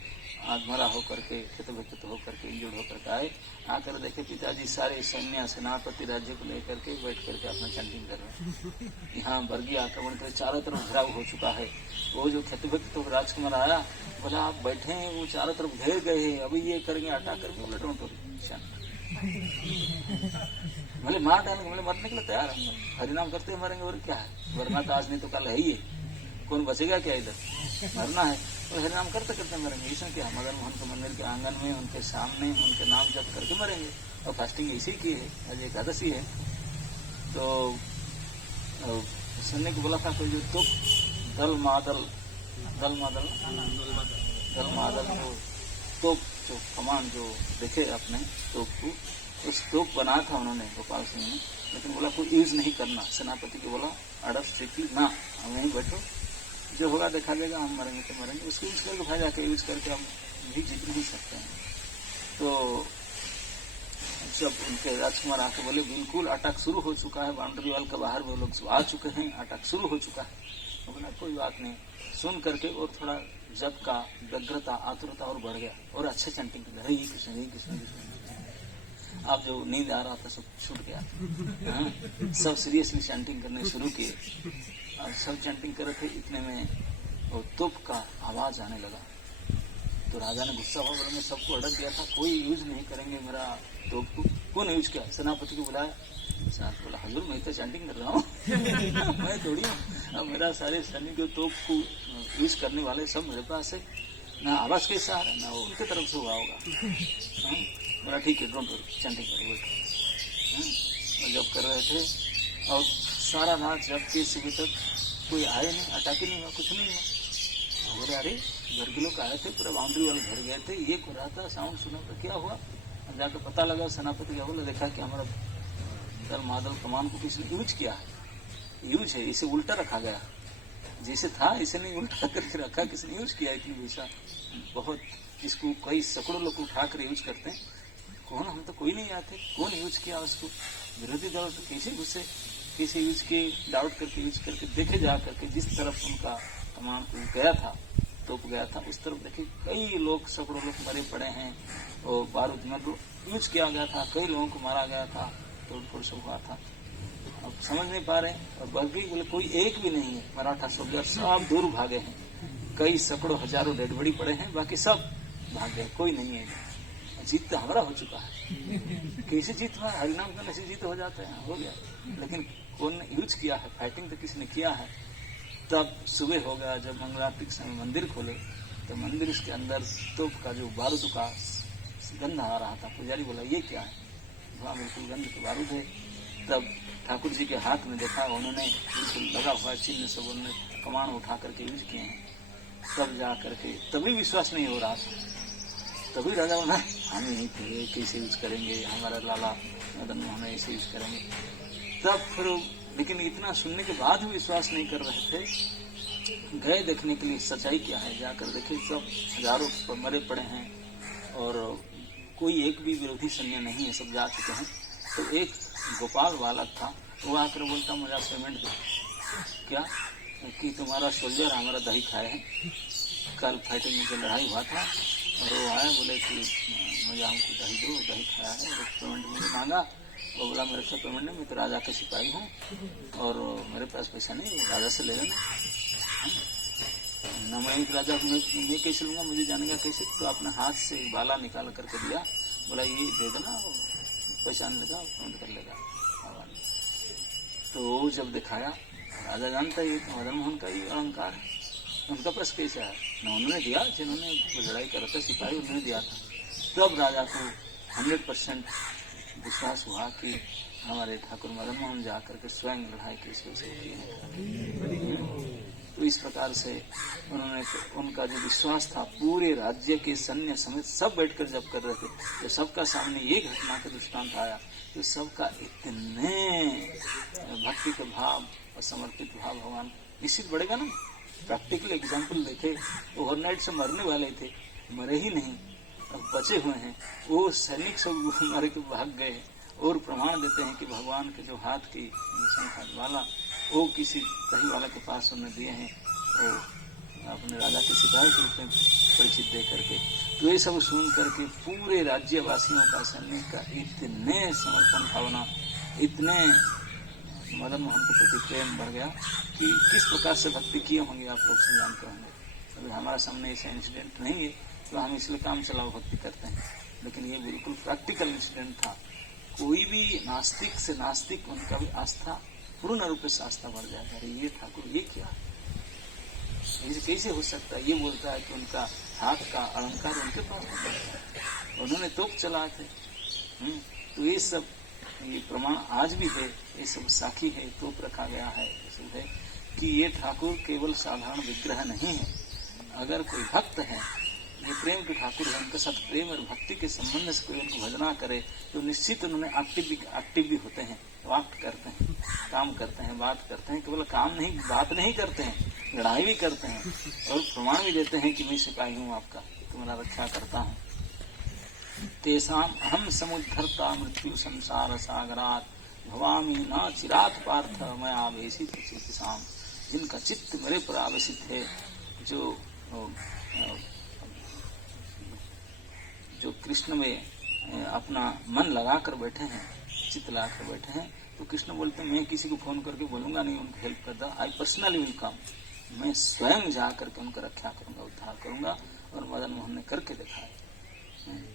आत्महरा होकर के, खेत भक्षित होकर के, इंजर्ड होकर के आए। आकर देखे पिताजी सारे सैन्य सेनापति राज्य को लेकर के बैठ करके अपना चैंटिंग कर रहे हैं। यहाँ वर्गीय आक्रमण कर चारों तरफ घेराव हो चुका है। वो जो खेत भक्षित राजकुमार आया, बोला आप बैठे हैं, वो चारों तरफ घेर गए हैं, अभी ये करेंगे, अटैक करेंगे। बोले डोंट वरी, बोले मार डालेंगे, बोले मरने के लिए तैयार है, हरिनाम करते हुए मरेंगे, और क्या है, वरना तो आज नहीं तो कल है ही है, कौन बचेगा क्या, इधर मरना है तो हरिनाम करते करते मरेंगे। इसमें क्या, मदन मोहन के मंदिर के आंगन में उनके सामने उनके नाम जप करके मरेंगे। और फास्टिंग इसी की है, आज एकादशी है। तो सुनने को बोला था कोई जो दल मादल जो तोप, जो कमान जो देखे अपने तोप को, उस तोप बनाया था उन्होंने गोपाल सिंह ने। लेकिन बोला कोई यूज नहीं करना, सेनापति को बोला ऑर्डर स्ट्रिक्टली ना, हम यहीं बैठो, जो होगा देखा जाएगा, हम मरेंगे तो मरेंगे। उसको यूज करके भाई जाके यूज करके हम भी जीत नहीं सकते हैं। तो जब उनके राजकुमार आके बोले बिल्कुल अटैक शुरू हो चुका है, बाउंड्री वाल के बाहर वो लोग आ चुके हैं, अटैक शुरू हो चुका है। तो बोला कोई बात नहीं, सुन करके और थोड़ा जब का व्यग्रता आतुरता और बढ़ गया और अच्छे चैंटिंग कर हरे कृष्ण हरे कृष्ण कृष्ण। आप जो नींद आ रहा था सब छूट गया, सब सीरियसली चैंटिंग करने शुरू किए और सब चैंटिंग कर रहे थे। इतने में वो तोप का आवाज आने लगा। तो राजा ने गुस्सा हुआ, बोला मैं सबको ऑर्डर दिया था कोई यूज नहीं करेंगे मेरा तोप को, कौन यूज किया, सेनापति को बुलाया। साथ बोला हजूर मैं तो चैंटिंग कर रहा हूँ मैं थोड़ी हूँ, अब मेरा सारे सैनिक जो तोप को यूज करने वाले सब मेरे पास है, ना आवाज कैसा आ रहा है ना वो उनके तरफ से हुआ होगा। बोला ठीक है डोंट वरी, चैंटिंग करो बैठो। जब कर रहे थे और सारा रात जब के सुबह तक कोई आए नहीं, अटैक ही नहीं हुआ, कुछ नहीं हुआ। बोले अरे घर के लोग आए थे, पूरा बाउंड्री वाले घर गए थे, ये हो रहा था, साउंड सुना था, क्या हुआ। जाकर पता लगा, सेनापति क्या बोला, देखा कि हमारा दल मादल कमान को किसी ने यूज किया है, यूज है, इसे उल्टा रखा गया, जैसे था इसे नहीं उल्टा करके रखा, किसी ने यूज किया। इतनी वैसा बहुत, इसको कई सैकड़ों लोग उठा कर यूज करते हैं, कौन, हम तो कोई नहीं आते, कौन यूज किया उसको, विरोधी दल तो कैसे घुसे, कैसे यूज किए, डाउट करके यूज करके देखे जा करके जिस तरफ उनका कमान को गया था, तोप गया था, उस तरफ देखे कई लोग, सैकड़ों लोग मरे पड़े हैं, और बारूद में यूज किया गया था, कई लोगों को मारा गया था, तोड़फोड़ सब हुआ था। अब समझ नहीं पा रहे, और बल्कि बोले कोई एक भी नहीं है मराठा सोल्जर, सब दूर भागे हैं, कई सैकड़ों हजारों डेड बॉडी पड़े हैं, बाकी सब भाग गए, कोई नहीं है, जीत तो हमारा हो चुका है। कैसे जीत हुआ? हरिनाम करने से जीत हो जाता है, हो गया। लेकिन कौन ने यूज किया है? फाइटिंग तो किसी ने किया है। तब सुबह हो गया, जब मंगलारती के समय मंदिर खोले तो मंदिर के अंदर तोप का जो बारूद का गंध आ रहा था। पुजारी बोला ये क्या है? वहाँ बिल्कुल गंध के बारूद है। तब ठाकुर जी के हाथ में देखा, उन्होंने बिल्कुल लगा हुआ चिन्ह सब उन्होंने कमान उठा करके यूज किए हैं। तब जा करके तभी विश्वास नहीं हो रहा था। तभी राजा बोला हम यही थे, कैसे यूज करेंगे, हमारा लाला मदन मोहन ऐसे यूज करेंगे। तब फिर लेकिन इतना सुनने के बाद भी विश्वास नहीं कर रहे थे। गए देखने के लिए सच्चाई क्या है, जाकर देखे सब हजारों मरे पड़े हैं और कोई एक भी विरोधी सैन्य नहीं है, सब जा चुके हैं। तो एक गोपाल बालक था, वो आकर बोलता मुझे पेमेंट दो। क्या? कि तुम्हारा सोल्जर हमारा दही खाए हैं, कल फाइटिंग में लड़ाई हुआ था और वो आए बोले कि मुझे हमको दही दो, दही खाया है और पेमेंट मुझे मांगा। वो बोला मेरे से पेमेंट नहीं, मैं तो राजा का सिपाही हूँ और मेरे पास पैसा नहीं, राजा से ले लेना। न मैं राजा मैं कैसे लूंगा, मुझे जानेगा कैसे? तो अपने हाथ से बाला निकाल करके दिया, बोला ये दे देना, पहचान लेगा, पेमेंट कर लेगा। तो जब दिखाया, राजा जानता है मदन मोहन का ये अहंकार है, उनका पास कैसा है, न उन्होंने दिया, जिन्होंने लड़ाई कर रखा सिपाही उन्होंने दिया था। तब राजा को 100% विश्वास हुआ कि हमारे ठाकुर मदन मोहन जाकर के स्वयं लड़ाई कैसे होती है। तो इस प्रकार से उन्होंने, उनका जो विश्वास था, पूरे राज्य के सैन्य समेत सब बैठकर जब कर रहे थे, तो सबका सामने ये घटना का दृष्टांत आया, तो सबका इतने भक्ति के भाव और समर्पित भाव भगवान निश्चित बढ़ेगा ना। प्रैक्टिकल एग्जाम्पल देखे, ओवरनाइट से मरने वाले थे, मरे ही नहीं, अब बचे हुए हैं। वो सैनिक सब मर के भाग गए और प्रमाण देते हैं कि भगवान के जो हाथ की वाला वो किसी दही वाला के पास उन्होंने दिए हैं, वो अपने राजा के सिपाही के रूप में परिचित दे करके। तो ये सब सुन करके पूरे राज्यवासियों का, सैनिक का इतने समर्पण भावना, इतने मदन मोहन के प्रति प्रेम बढ़ गया कि किस प्रकार से भक्ति किए होंगे आप लोग से जानते होंगे। अभी हमारा सामने ऐसा इंसिडेंट नहीं है तो हम इसलिए काम चलाओ भक्ति करते हैं, लेकिन ये बिल्कुल प्रैक्टिकल इंसिडेंट था। कोई भी नास्तिक से नास्तिक, उनका भी आस्था पूर्ण रूप से आस्था बढ़ जाएगा। अरे ये ठाकुर ये क्या, ये कैसे हो सकता है? ये बोलता है कि उनका हाथ का अलंकार उनके पास होता है, उन्होंने तोप चलाए थे। तो ये सब ये प्रमाण आज भी है, ये सब साखी है, तोप रखा गया है, ये सब है कि ये ठाकुर केवल साधारण विग्रह नहीं है। अगर कोई भक्त है, ये प्रेम के ठाकुर है, उनके साथ प्रेम और भक्ति के संबंध से कोई उनको भजना करे तो निश्चित उन्होंने एक्टिव भी होते हैं, वाक्ट करते हैं, काम करते हैं, बात करते हैं। केवल काम नहीं, बात नहीं करते हैं, लड़ाई भी करते हैं और प्रमाण भी देते हैं कि मैं सिपाही हूँ आपका, तुम्हारा रक्षा करता हूँ। तेसाम अहम समुद्धरता मृत्यु संसार सागरात भवामी न चिरात पार्थ मैं आवेशित चित्तसाम। जिनका चित्त मेरे पर आवेशित है, जो कृष्ण में अपना मन लगाकर बैठे हैं, चित्त लगाकर बैठे हैं, तो कृष्ण बोलते हैं मैं किसी को फोन करके बोलूंगा नहीं उनको हेल्प करता, आई पर्सनली विल कम, मैं स्वयं जा करके उनका रक्षा करूंगा, उद्धार करूंगा। और मदन मोहन ने करके दिखाया,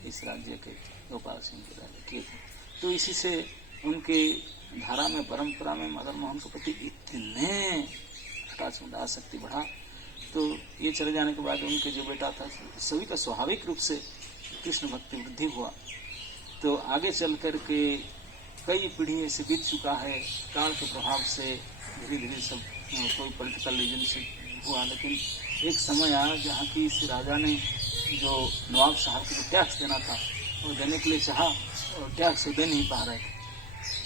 इस राज्य के गोपाल सिंह के राज्य किए थे। तो इसी से उनके धारा में, परंपरा में मदन मोहन के प्रति इतने अटैचमेंट, आसक्ति बढ़ा। तो ये चले जाने के बाद उनके जो बेटा था, सभी का स्वाभाविक रूप से कृष्ण भक्ति वृद्धि हुआ। तो आगे चल करके कई पीढ़ी ऐसे बीत चुका है, काल के प्रभाव से धीरे धीरे सब कोई पॉलिटिकल रीजन से हुआ, लेकिन एक समय आया जहाँ की इस राजा ने जो नवाब साहब को टैक्स देना था वो देने के लिए चाहा और टैक्स दे नहीं पा रहे,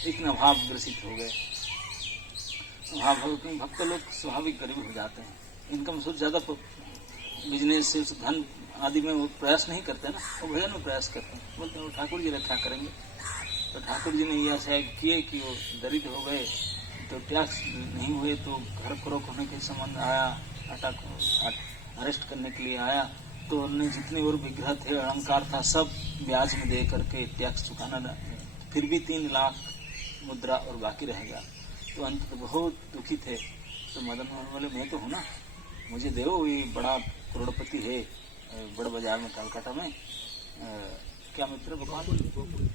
इतना भाव ग्रसित हो गए। भक्त लोग स्वाभाविक गरीब हो जाते हैं, इनकम सोच ज्यादा बिजनेस से धन आदि में वो प्रयास नहीं करते ना, वो भजन में प्रयास करते हैं, बोलते हैं ठाकुर जी रक्षा करेंगे। तो ठाकुर जी ने यह शायद किए कि वो दरिद्र हो गए, तो टैक्स नहीं हुए तो घर फरोख होने के संबंध आया, अरेस्ट करने के लिए आया। तो उन्होंने जितने और विग्रह थे, अलंकार था, सब ब्याज में दे करके टैक्स चुकाना, फिर भी 3 लाख मुद्रा और बाकी रहेगा। तो अंत तो बहुत दुखी थे। तो मदन मोहन बोले मैं तो हूँ ना, मुझे दो, ये बड़ा करोड़पति है, बड़ बाजार में कलकत्ता में क्या मित्र भगवान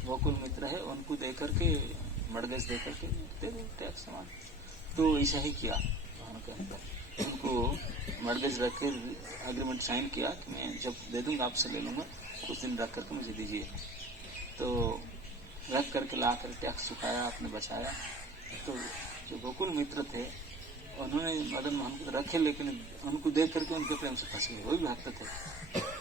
गोकुल मित्र है, उनको दे करके मर्गज दे करके दे दो टैक्स सामान। तो ऐसा ही किया उनके अंदर, उनको मर्गज रख के एग्रीमेंट साइन किया कि मैं जब दे दूंगा आपसे ले लूंगा, कुछ दिन रख करके मुझे दीजिए। तो रख करके ला कर टैक्स चुकाया, आपने बचाया। तो जो गोकुल मित्र थे उन्होंने मदन मोहन को रखे, लेकिन उनको देख करके उनके प्रेम से फंस गए। वो भी भक्त थे,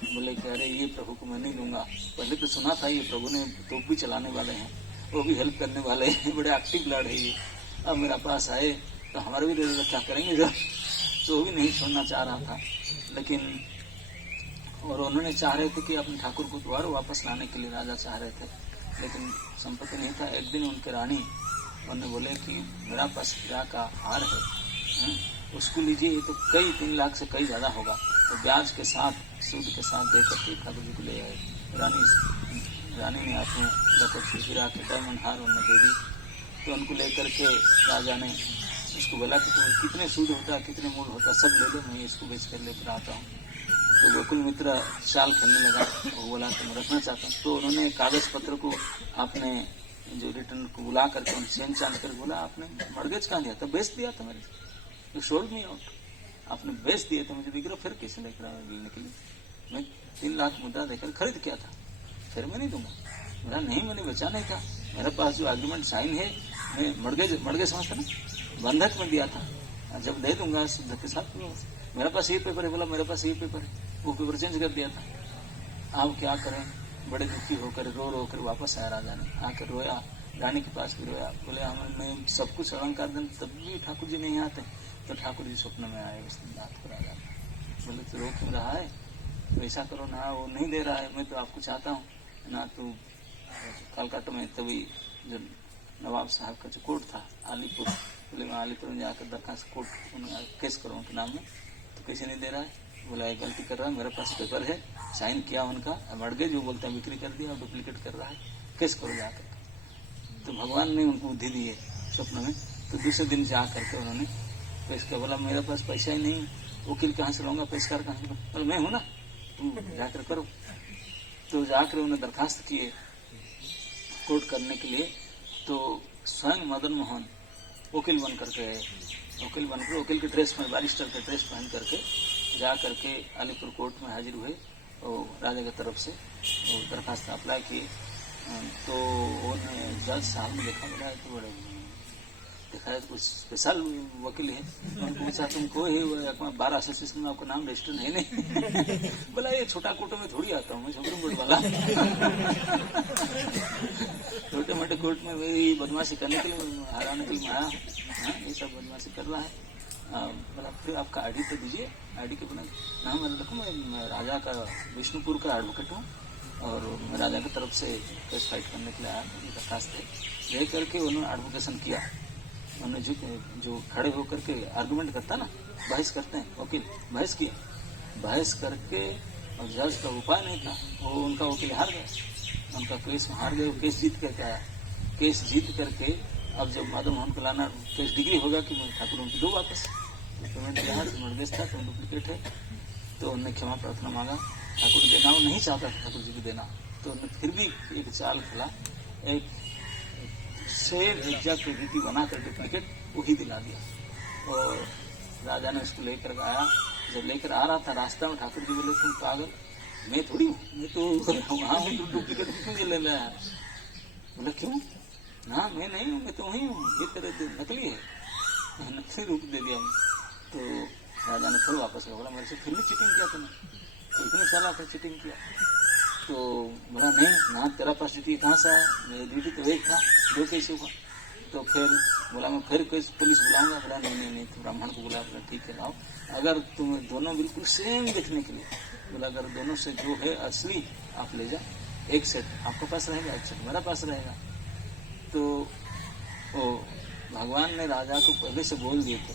बोले कि अरे ये प्रभु को मैं नहीं लूंगा, पहले तो सुना था ये प्रभु ने तोप भी चलाने वाले हैं, वो भी हेल्प करने वाले हैं, बड़े एक्टिव लड़ है ये, अब मेरा पास आए तो हमारे भी दे क्या करेंगे जब। तो वो भी नहीं छोड़ना चाह रहा था, लेकिन और उन्होंने चाह रहे थे कि अपने ठाकुर को दोबारा वापस लाने के लिए राजा चाह रहे थे, लेकिन संपत्ति नहीं था। एक दिन उनके रानी उन्होंने बोले कि मेरा पास हीरा का हार है, उसको लीजिए, ये तो कई 3 लाख से कई ज्यादा होगा, तो ब्याज के साथ सूद के साथ दे करके ठाकुर जी को ले आए। रानी ने अपने लपट हीरा के डायमंड हार उन्हें दे दी। तो उनको लेकर के राजा ने उसको बोला कि तुम्हें कितने सूद होता है, कितने मूल होता है, सब ले लो, मैं इसको बेच कर लेकर आता हूँ। तो गोकुल मित्र चाल खेलने लगा, वो बोला कि मैं रखना चाहता हूँ। तो उन्होंने कागज पत्र को अपने जो रिटर्न को बुला करके उन चेंज चांज कर बोला, आपने मर्गज कहाँ दिया था? बेच दिया था मेरे, यू सोल्ड मी आउट, आपने बेच दिए तो मुझे बिगड़ा, फिर कैसे लेकर लेने के लिए? मैं 3 लाख मुद्रा देकर खरीद किया था, फिर मैं नहीं दूंगा। मेरा नहीं, मैंने बेचा नहीं था, मेरे पास जो एग्रीमेंट साइन है, मैं मर्गज समझता ना, बंधक में दिया था, जब दे दूंगा शुद्ध के साथ। मेरे पास ये पेपर है, बोला मेरे पास ये पेपर है, वो पेपर चेंज कर दिया था। आप क्या करें, बड़े दुखी होकर रो रो कर वापस आया। राजा ने आकर रोया, रानी के पास भी रोया, बोले हमें सब कुछ अलंकार दें तब भी ठाकुर जी नहीं आते। तो ठाकुर जी स्वप्न में आए उस दिन रात को। राजा बोले तो रो क्यों रहा है, तो ऐसा करो ना, वो नहीं दे रहा है, मैं तो आपको चाहता हूँ ना। तो कलकत्ता में तभी जो नवाब साहब का जो कोर्ट था आलीपुर, बोले मैं आलीपुर में जाकर दरखास्त कोर्ट केस करो उनके नाम में, तो कैसे नहीं दे रहा है? बोला ये गलती कर रहा है, मेरे पास पेपर है, साइन किया उनका, मर्गे जो बोलते हैं बिक्री कर दिया और डुप्लीकेट कर रहा है, केस करो जाकर। तो भगवान ने उनको बुद्धि दी है स्वप्न में। तो दूसरे दिन जा करके उन्होंने पेश किया, बोला मेरे पास पैसा ही नहीं, वकील कहाँ से लाऊंगा, पेशकार कहाँ से? बोला मैं हूँ ना, तुम जाकर करो। तो जाकर उन्होंने दरखास्त किए कोर्ट करने के लिए। तो स्वयं मदन मोहन वकील बन करके गए, वकील बनकर वकील के ड्रेस में, बैरिस्टर के ड्रेस पहन करके जा करके अलीपुर कोर्ट में हाजिर हुए और राजा की तरफ से दरखास्त अप्लाई किए। तो उन्होंने जज साहब ने देखा, बोला तो बड़े देखा है कुछ स्पेशल वकील है, उनको पूछा तुम को है, 12 एसोसिएशन में आपका नाम रजिस्टर है नहीं? बोला ये छोटा कोर्ट में थोड़ी आता हूँ मैं, सुप्रीम कोर्ट वाला। छोटे मोटे कोर्ट में वही बदमाशी करने के लिए, हराने के लिए आया हूँ, ये सब बदमाशी कर रहा है। बोला फिर आपका आईडी तो दीजिए, आईडी के बिना नाम मैंने देखो, मैं राजा का विष्णुपुर का एडवोकेट हूँ और मैं राजा की तरफ से केस फाइट करने के लिए आया हूँ, दरखास्त है। ले करके उन्होंने एडवोकेशन किया, उन्होंने जो खड़े होकर के आर्गुमेंट करता ना, बहस करते हैं वकील, बहस किया, बहस करके और जज का उपाय नहीं था, वो उनका वकील हार गया, उनका केस हार गए, केस जीत करके आया। केस जीत करके अब जब मदन मोहन को लाना, केस डिग्री होगा कि ठाकुर उनको दो वापस, पेमेंट दिया मर्गेज था तो डुप्लीकेट है। तो उन्होंने क्षमा प्रार्थना मांगा, ठाकुर देना वो नहीं चाहता था ठाकुर जी को देना, तो उन्होंने फिर भी एक चाल खेला, एक सेम एग्जैक्ट रीति बना कर डुप्लीकेट वही दिला दिया। और राजा ने उसको लेकर आया, जब लेकर आ रहा था रास्ता में ठाकुर जी बोले तुम पागल, मैं थोड़ी हूँ, मैं तो वहाँ हूँ, तो डुप्लीकेट क्यों ले रहा है? बोला क्यों? ना मैं नहीं हूँ, मैं तो वही हूँ, ये तेरे नकली है, नकली रूप दे दिया। तो राजा ने फिर वापस बोला मेरे से फिर भी चीटिंग किया तुमने, तो इतने साल आकर चीटिंग किया। तो बोला नहीं ना, तेरा पास ड्यूटी कहाँ से आया, मेरी ड्यूटी तो एक था, दो कैसे हुआ? तो फिर बोला मैं फिर कोई पुलिस बुलाऊंगा। बोला नहीं तो ब्राह्मण को बुला, बोला ठीक है लाओ, अगर तुम दोनों बिल्कुल सेम देखने के लिए, बोला अगर दोनों से जो है असली आप ले जा, एक सेट आपके पास रहेगा, एक सेट मेरा पास रहेगा। तो वो भगवान ने राजा को पहले से बोल दिए थे,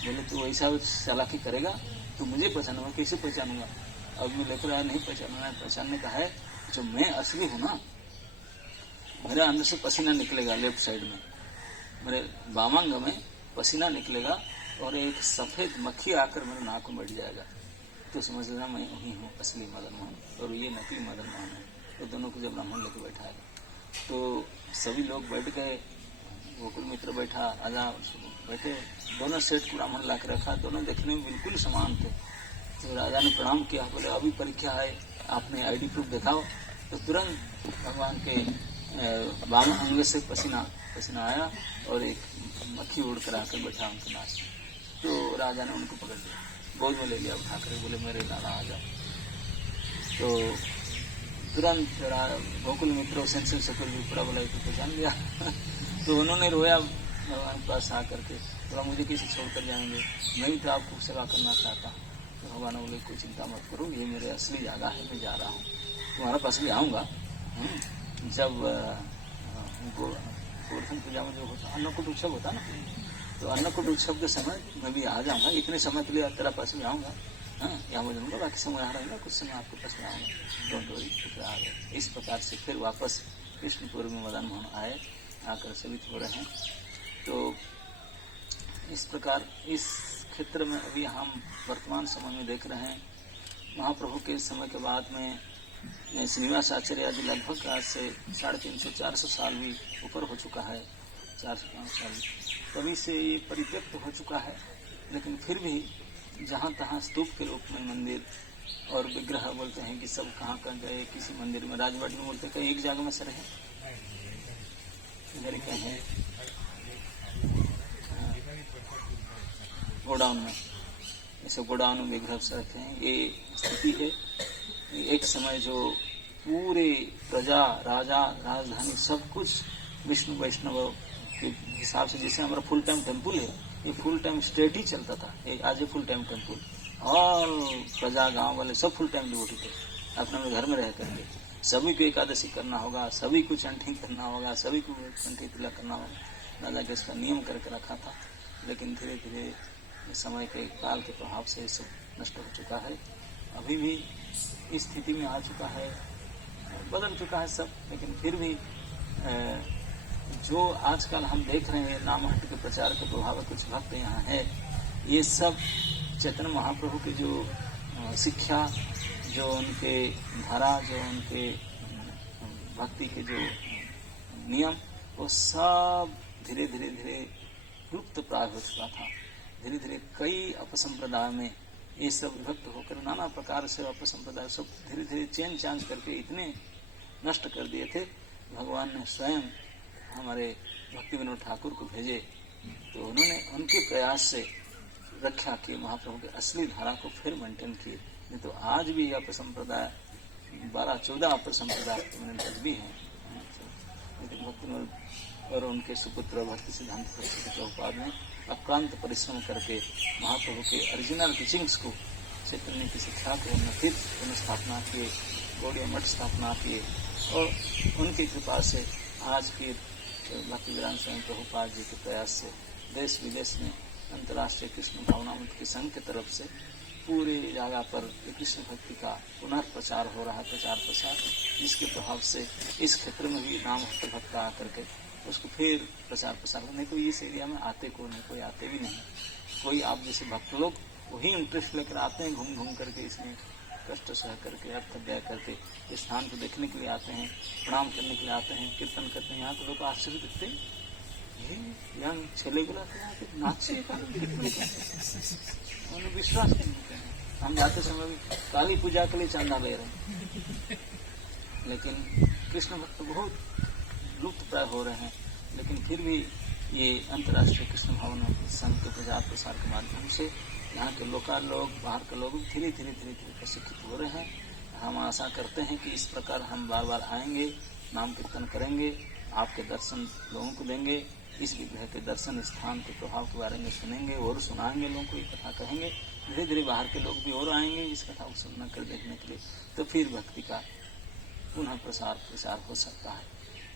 बोले तू ऐसा चालाकी करेगा तो मुझे पहचानूंगा, कैसे पहचानूंगा? अब मैं लेकर आया, नहीं पहचानना है, पहचानने का है जो मैं असली हूँ ना, मेरे अंदर से पसीना निकलेगा, लेफ्ट साइड में मेरे वामांग में पसीना निकलेगा और एक सफेद मक्खी आकर मेरे नाक में बैठ जाएगा, तो समझ लेना मैं वही हूँ असली मदन मोहन और ये नकली मदन मोहन है। तो दोनों को जब ब्राह्मण लेके बैठाया तो सभी लोग बैठ गए, गोकुल मित्र बैठा, राजा बैठे, दोनों सेठ को ब्राह्मण ला के रखा, दोनों देखने में बिल्कुल समान थे। तो राजा ने प्रणाम किया, बोले अभी परीक्षा है, आपने आईडी प्रूफ दिखाओ। तो तुरंत भगवान के बाम अंग से पसीना आया और एक मक्खी उड़ कर आकर बैठा उनके नाश। तो राजा ने उनको पकड़ लिया, गोद में ले लिया उठा कर, बोले मेरे लाला आ जाओ। तो तुरंत गोकुल मित्र सेंसिल सकल भी पूरा बोला तो पहचान लिया। तो उन्होंने रोया भगवान के पास आकर के, बोला मुझे कैसे छोड़कर जाएंगे, मैं भी तो आपको सेवा करना चाहता हूँ। तो भगवान बोले कोई चिंता मत करो, ये मेरे असली जगह है, मैं जा रहा हूँ, तुम्हारे पास भी आऊँगा। जब गोवर्धन पूजा में जो होता अन्नकूट उत्सव होता ना, तो अन्नकूट उत्सव के समय मैं भी आ जाऊँगा, इतने समय के लिए तेरा पास भी आऊँगा, यहाँ मैं जाऊँगा, बाकी समय आ रहेगा, कुछ समय आपके पास में आऊँगा, डोंट वरी। तो आ गए। इस प्रकार से फिर वापस कृष्णपुर में मदन मोहन आए, आकर सेवित हो रहे हैं। तो इस प्रकार इस क्षेत्र में अभी हम वर्तमान समय में देख रहे हैं। महाप्रभु के समय के बाद में श्रीनिवास आचार्य आदि लगभग आज से 350-400 साल भी ऊपर हो चुका है, 400-500 साल तभी से ये परित्यक्त हो चुका है। लेकिन फिर भी जहाँ तहाँ स्तूप के रूप में मंदिर और विग्रह बोलते हैं कि सब कहाँ गए, किसी मंदिर में राजवाड़ी में बोलते कहीं एक जगह में से रहे, इधर कहीं गोडाउन में, ऐसे गोडाउन में विग्रह से रखे हैं। ये स्थिति है। एक समय जो पूरे प्रजा, राजा, राजधानी सब कुछ विष्णु वैष्णव के हिसाब से, जैसे हमारा फुल टाइम टेम्पल है, ये फुल टाइम स्टेट ही चलता था। आज ये फुल टाइम टेम्पल, ऑल प्रजा गांव वाले सब फुल टाइम डिवोटी थे, अपने घर में रह करके। सभी को एकादशी करना होगा, सभी को चंठी करना होगा, सभी को चंठी तिलक करना होगा। राजा के इसका नियम करके रखा था। लेकिन धीरे धीरे समय के काल के प्रभाव से सब नष्ट हो चुका है। अभी भी इस स्थिति में आ चुका है, बदल चुका है सब। लेकिन फिर भी जो आजकल हम देख रहे हैं नामहट्ट के प्रचार के प्रभाव, कुछ भक्त यहाँ है, ये सब चैतन्य महाप्रभु की जो शिक्षा, जो उनके धारा, जो उनके भक्ति के जो नियम, वो सब धीरे धीरे लुप्त प्राय हो चुका था। धीरे धीरे कई अपसंप्रदाय में ये सब विभक्त होकर नाना प्रकार से अपसंप्रदाय सब धीरे धीरे चेंज चांज करके इतने नष्ट कर दिए थे। भगवान ने स्वयं हमारे भक्ति विनोद ठाकुर को भेजे, तो उन्होंने उनके प्रयास से रक्षा की, महाप्रभु के असली धारा को फिर मेंटेन किए। नहीं तो आज भी अपसंप्रदाय 12-14 अपसंप्रदाय भी हैं। भक्ति विनोद और उनके सुपुत्र भक्ति सिद्धांत प्रभुपाद ने अक्लांत परिश्रम करके महाप्रभु के ओरिजिनल टीचिंग्स को, चैतन्य की शिक्षा को उन्नतित स्थापना किए, गौड़ीय मठ स्थापना किए, और उनकी कृपा से आज के भक्ति विराम स्वामी प्रभुपाद जी के प्रयास से देश विदेश में अंतर्राष्ट्रीय कृष्ण भावनामृत के संघ की तरफ से पूरे जगह पर कृष्ण भक्ति का पुनर्प्रचार हो रहा है, प्रचार प्रसार, जिसके प्रभाव से इस क्षेत्र में भी नाम भक्त आकर के उसको फिर प्रचार प्रसार। नहीं तो इस एरिया में आते को नहीं, कोई आते भी नहीं। कोई आप जैसे भक्त लोग वही इंटरेस्ट लेकर आते हैं, घूम घूम करके इसमें कष्ट सह करके, अर्थव्यय करके इस स्थान को देखने के लिए आते हैं, प्रणाम करने के लिए आते हैं, कीर्तन करते हैं। यहाँ के लोग आश्चर्य दिखते हैं, यंग छेले बुलाते हैं, नाचे उन्हें विश्वास नहीं होते हैं। हम जाते समय भी काली पूजा के लिए चांदा ले रहे हैं, लेकिन कृष्ण भक्त बहुत लुप्त प्राय हो रहे हैं। लेकिन फिर भी ये अंतर्राष्ट्रीय कृष्ण भावना संघ के प्रचार प्रसार के माध्यम से यहाँ के लोकल लोग, बाहर के लोग धीरे धीरे प्रशिक्षित हो रहे हैं। हम आशा करते हैं कि इस प्रकार हम बार बार आएंगे, नाम कीर्तन करेंगे, आपके दर्शन लोगों को देंगे, इस विग्रह के दर्शन स्थान के प्रभाव के बारे में सुनेंगे और सुनाएंगे, लोगों को ये कथा कहेंगे। धीरे धीरे बाहर के लोग भी और आएंगे इस कथा को सुनने कर देखने के लिए, तो फिर भक्ति का पुनः प्रचार हो सकता है।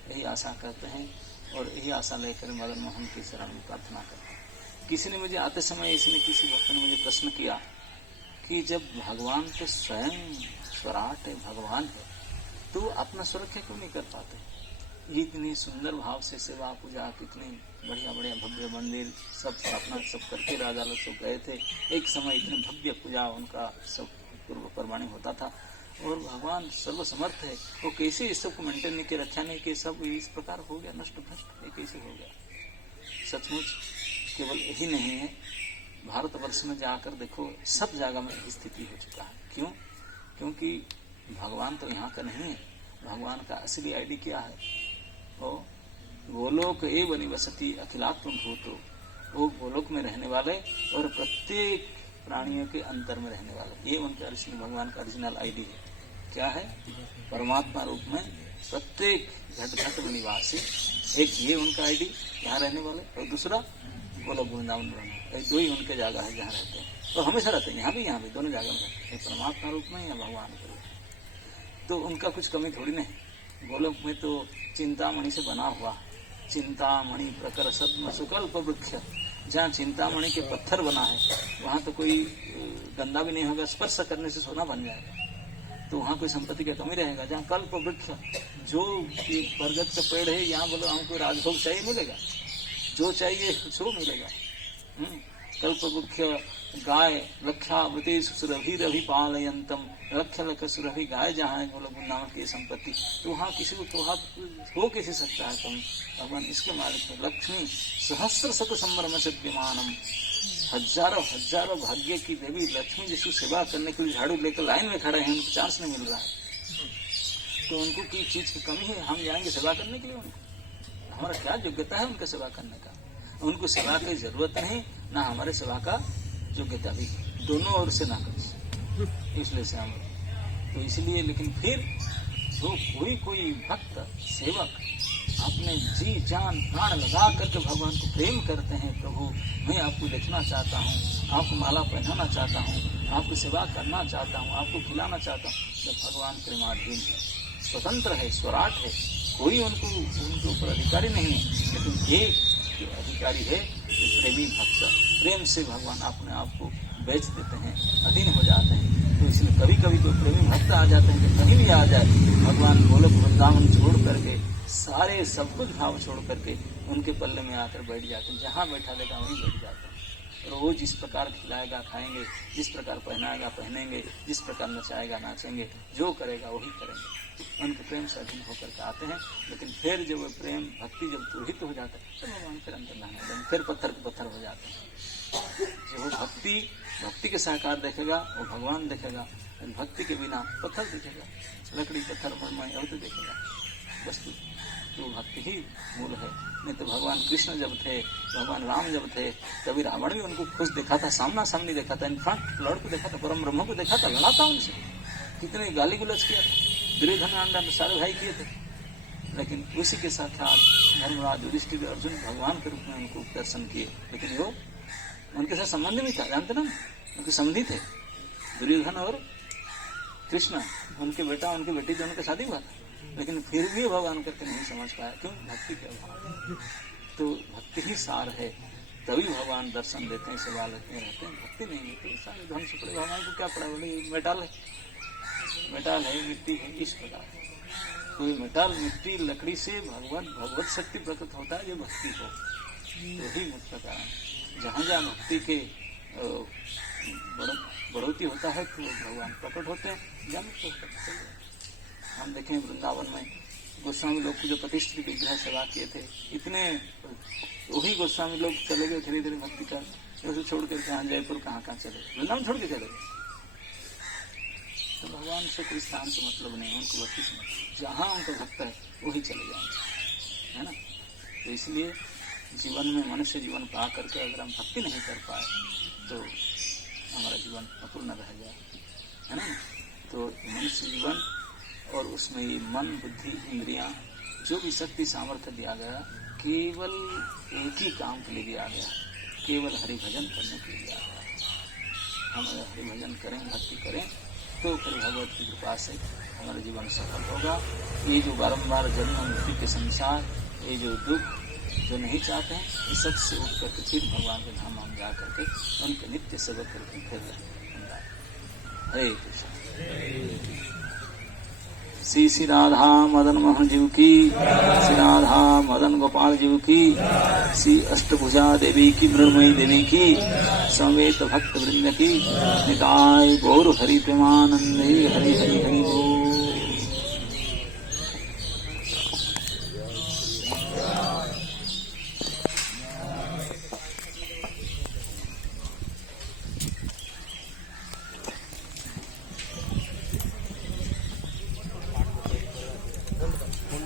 यही आशा करते हैं और यही आशा लेकर मदन मोहन की शरण में प्रार्थना करते हैं। किसी ने मुझे आते समय, किसी भक्त ने मुझे प्रश्न किया कि जब भगवान तो स्वयं स्वराट है, भगवान है, तो अपना सुरक्षा क्यों नहीं कर पाते? इतनी सुंदर भाव से सेवा पूजा, कितने बढ़िया बढ़िया भव्य मंदिर सब स्थापना सब करके राजा लोग सब गए थे। एक समय इतने भव्य पूजा उनका सब पूर्व परवाणी होता था। और भगवान सर्वसमर्थ है, वो कैसे इस सबको मेंटेन नहीं किया, रक्षा नहीं किया, सब इस प्रकार हो गया नष्ट भ्रष्ट, ये कैसे हो गया। सचमुच केवल यही नहीं है, भारतवर्ष में जाकर देखो सब जगह में स्थिति हो चुका है। क्यों? क्योंकि भगवान तो यहाँ का नहीं है, भगवान का असली आईडी क्या है, गोलोक एव निवसति अखिलात्म भूतो, वो गोलोक में रहने वाले और प्रत्येक प्राणियों के अंतर में रहने वाले, ये उनका भगवान का ओरिजिनल आईडी है। क्या है? परमात्मा रूप में प्रत्येक घट घट में निवासी, एक ये उनका आईडी यहाँ रहने वाले, और दूसरा गोलोक वृंदावन रहने, दो ही उनके जगह है जहाँ रहते हैं, और हमेशा रहते हैं, यहाँ भी दोनों जगह में रहते हैं, परमात्मा रूप में या भगवान के रूप में। तो उनका कुछ कमी थोड़ी नहीं। गोलोक में तो चिंतामणि से बना हुआ, चिंतामणि प्रकर सद्म सुकल्प वृक्ष, जहाँ चिंतामणि के पत्थर बना है वहाँ तो कोई गंदा भी नहीं होगा, स्पर्श करने से सोना बन जाएगा, तो वहाँ कोई संपत्ति का कमी रहेगा। जहाँ कल्प वृक्ष, जो बरगद का पेड़ है, यहाँ बोलो हमको राजभोग चाहिए, मिलेगा, जो चाहिए सो मिलेगा। कल्प वृक्ष गाय लक्षावृते सुरभिरभिपालयन्तम, लक्ष लक्ष सुरभि गाय जहाँ है गोलोक वृंदावन की संपत्ति, तो वहाँ किसी को तो हो कैसे सकता है कमी। भगवान इसके मालिक है। लक्ष्मी सहस्र शत संभ्रम से विमानम, हजारों हजारों भाग्य की देवी लक्ष्मी जिसकी सेवा करने के लिए झाड़ू लेकर लाइन में खड़े हैं, उनको चांस नहीं मिल रहा है, तो उनको किस चीज की कमी है? हम जाएंगे सेवा करने के लिए, उनको हमारा क्या योग्यता है उनका सेवा करने का? उनको सेवा की जरूरत नहीं, ना हमारे सेवा का योग्यता भी, दोनों ओर से ना कर, इसलिए से हम तो इसलिए। लेकिन फिर जो कोई भक्त सेवक अपने जी जान प्राण लगा करके भगवान को प्रेम करते हैं, प्रभु मैं आपको देखना चाहता हूँ, आपको माला पहनाना चाहता हूँ, आपकी सेवा करना चाहता हूँ, आपको खिलाना चाहता हूँ, तो भगवान प्रेमाधीन है, स्वतंत्र है, स्वराट है, कोई उनके ऊपर अधिकारी नहीं है। लेकिन एक जो अधिकारी है जो प्रेमी भक्त, प्रेम से भगवान अपने आप को बेच देते हैं, अधीन हो जाते हैं। तो इसलिए कभी कभी कोई प्रेमी भक्त आ जाते हैं कि कहीं भी आ जाए, भगवान गोलोक वृंदावन छोड़ करके, सारे सब कुछ भाव छोड़ करके उनके पल्ले में आकर बैठ जाते हैं, जहाँ बैठा देगा वहीं बैठ जाते हैं। रोज जिस प्रकार खिलाएगा खाएंगे, जिस प्रकार पहनाएगा पहनेंगे, जिस प्रकार नचाएगा नाचेंगे, जो करेगा वही करेंगे, उनके प्रेम से अधीन होकर के आते हैं। लेकिन फिर जब वो प्रेम भक्ति जब तुहित हो जाता है तो भगवान फिर अंतर्धान, फिर पत्थर हो जाते हैं। जो भक्ति के साकार देखेगा वो भगवान देखेगा, भक्ति के बिना पत्थर दिखेगा, लकड़ी पत्थर मणिमय और तो देखेगा वस्तु, तो भक्ति ही मूल है। नहीं तो भगवान कृष्ण जब थे, भगवान राम जब थे, तभी रावण भी उनको खुश देखा था, सामना सामनी देखा था, इनफ्रंट लॉर्ड को देखा था, परम ब्रह्म को देखा था, लड़ा था उनसे, कितने गाली गुलज किया था, दुर्योधन आंडा सारे भाई किए थे। लेकिन उसी के साथ धर्मराज युधिष्ठिर अर्जुन भगवान के रूप में उनको दर्शन किए। लेकिन वो उनके साथ संबंध भी था, जानते ना, उनके संबंधी थे दुर्योधन और कृष्ण, उनके बेटा उनकी बेटी दोनों का शादी हुआ था। लेकिन फिर भी भगवान करके नहीं समझ पाया, क्यों? भक्ति के अभाव। तो भक्ति ही सार है, तभी भगवान दर्शन देते हैं, सेवा लेते रहते हैं। भक्ति नहीं है तो सारे धन से पड़े, भगवान को क्या पड़ा, बोले मेटाल है मिट्टी है, इस प्रकार। तो मेटाल मिट्टी लकड़ी से भगवत शक्ति प्रकट होता है, जो भक्ति हो, तो ही मुख्य कारण। जहाँ जहाँ भक्ति के बढ़ोतरी होता है तो भगवान प्रकट होते हैं, जहाँ तो हम देखें वृंदावन में गोस्वामी लोग को जो प्रतिष्ठित विग्रह सेवा किए थे, इतने वही गोस्वामी लोग चले गए धीरे धीरे भक्ति का, जैसे छोड़ कर कहाँ जयपुर कहाँ चले, वृंदावन छोड़ के चले गए। तो भगवान से कोई स्थान से मतलब नहीं, उनको भक्ति से मतलब, जहाँ उनका भक्त है वही चले जाएंगे, है ना। तो इसलिए जीवन में मनुष्य जीवन पा करके अगर हम भक्ति नहीं कर पाए तो हमारा जीवन अपूर्ण रह जाए, है ना। तो मनुष्य जीवन और उसमें ये मन बुद्धि इंद्रियां जो भी शक्ति सामर्थ्य दिया गया, केवल एक ही काम के लिए दिया गया, केवल हरि भजन करने के लिए दिया गया। हम अगर हरि भजन करें, भक्ति करें, तो फिर भगवत की कृपा से हमारा जीवन सफल होगा। ये जो बारंबार जन्म मृत्यु के संसार, ये जो दुख जो नहीं चाहते हैं, इस सब से उठ करके फिर भगवान के धाम हम जा करके उनके नित्य सेवक करके फिर हरे कृष्ण। श्री श्री राधा मदन मोहन जीव की, श्री राधा मदन गोपाल जीव की, श्री अष्टभुजा देवी की, मृण्मयी देवी की, समेत भक्त वृंद की। निताय गौर हरि प्रेमानंदे। हरि हरि हरि बोल।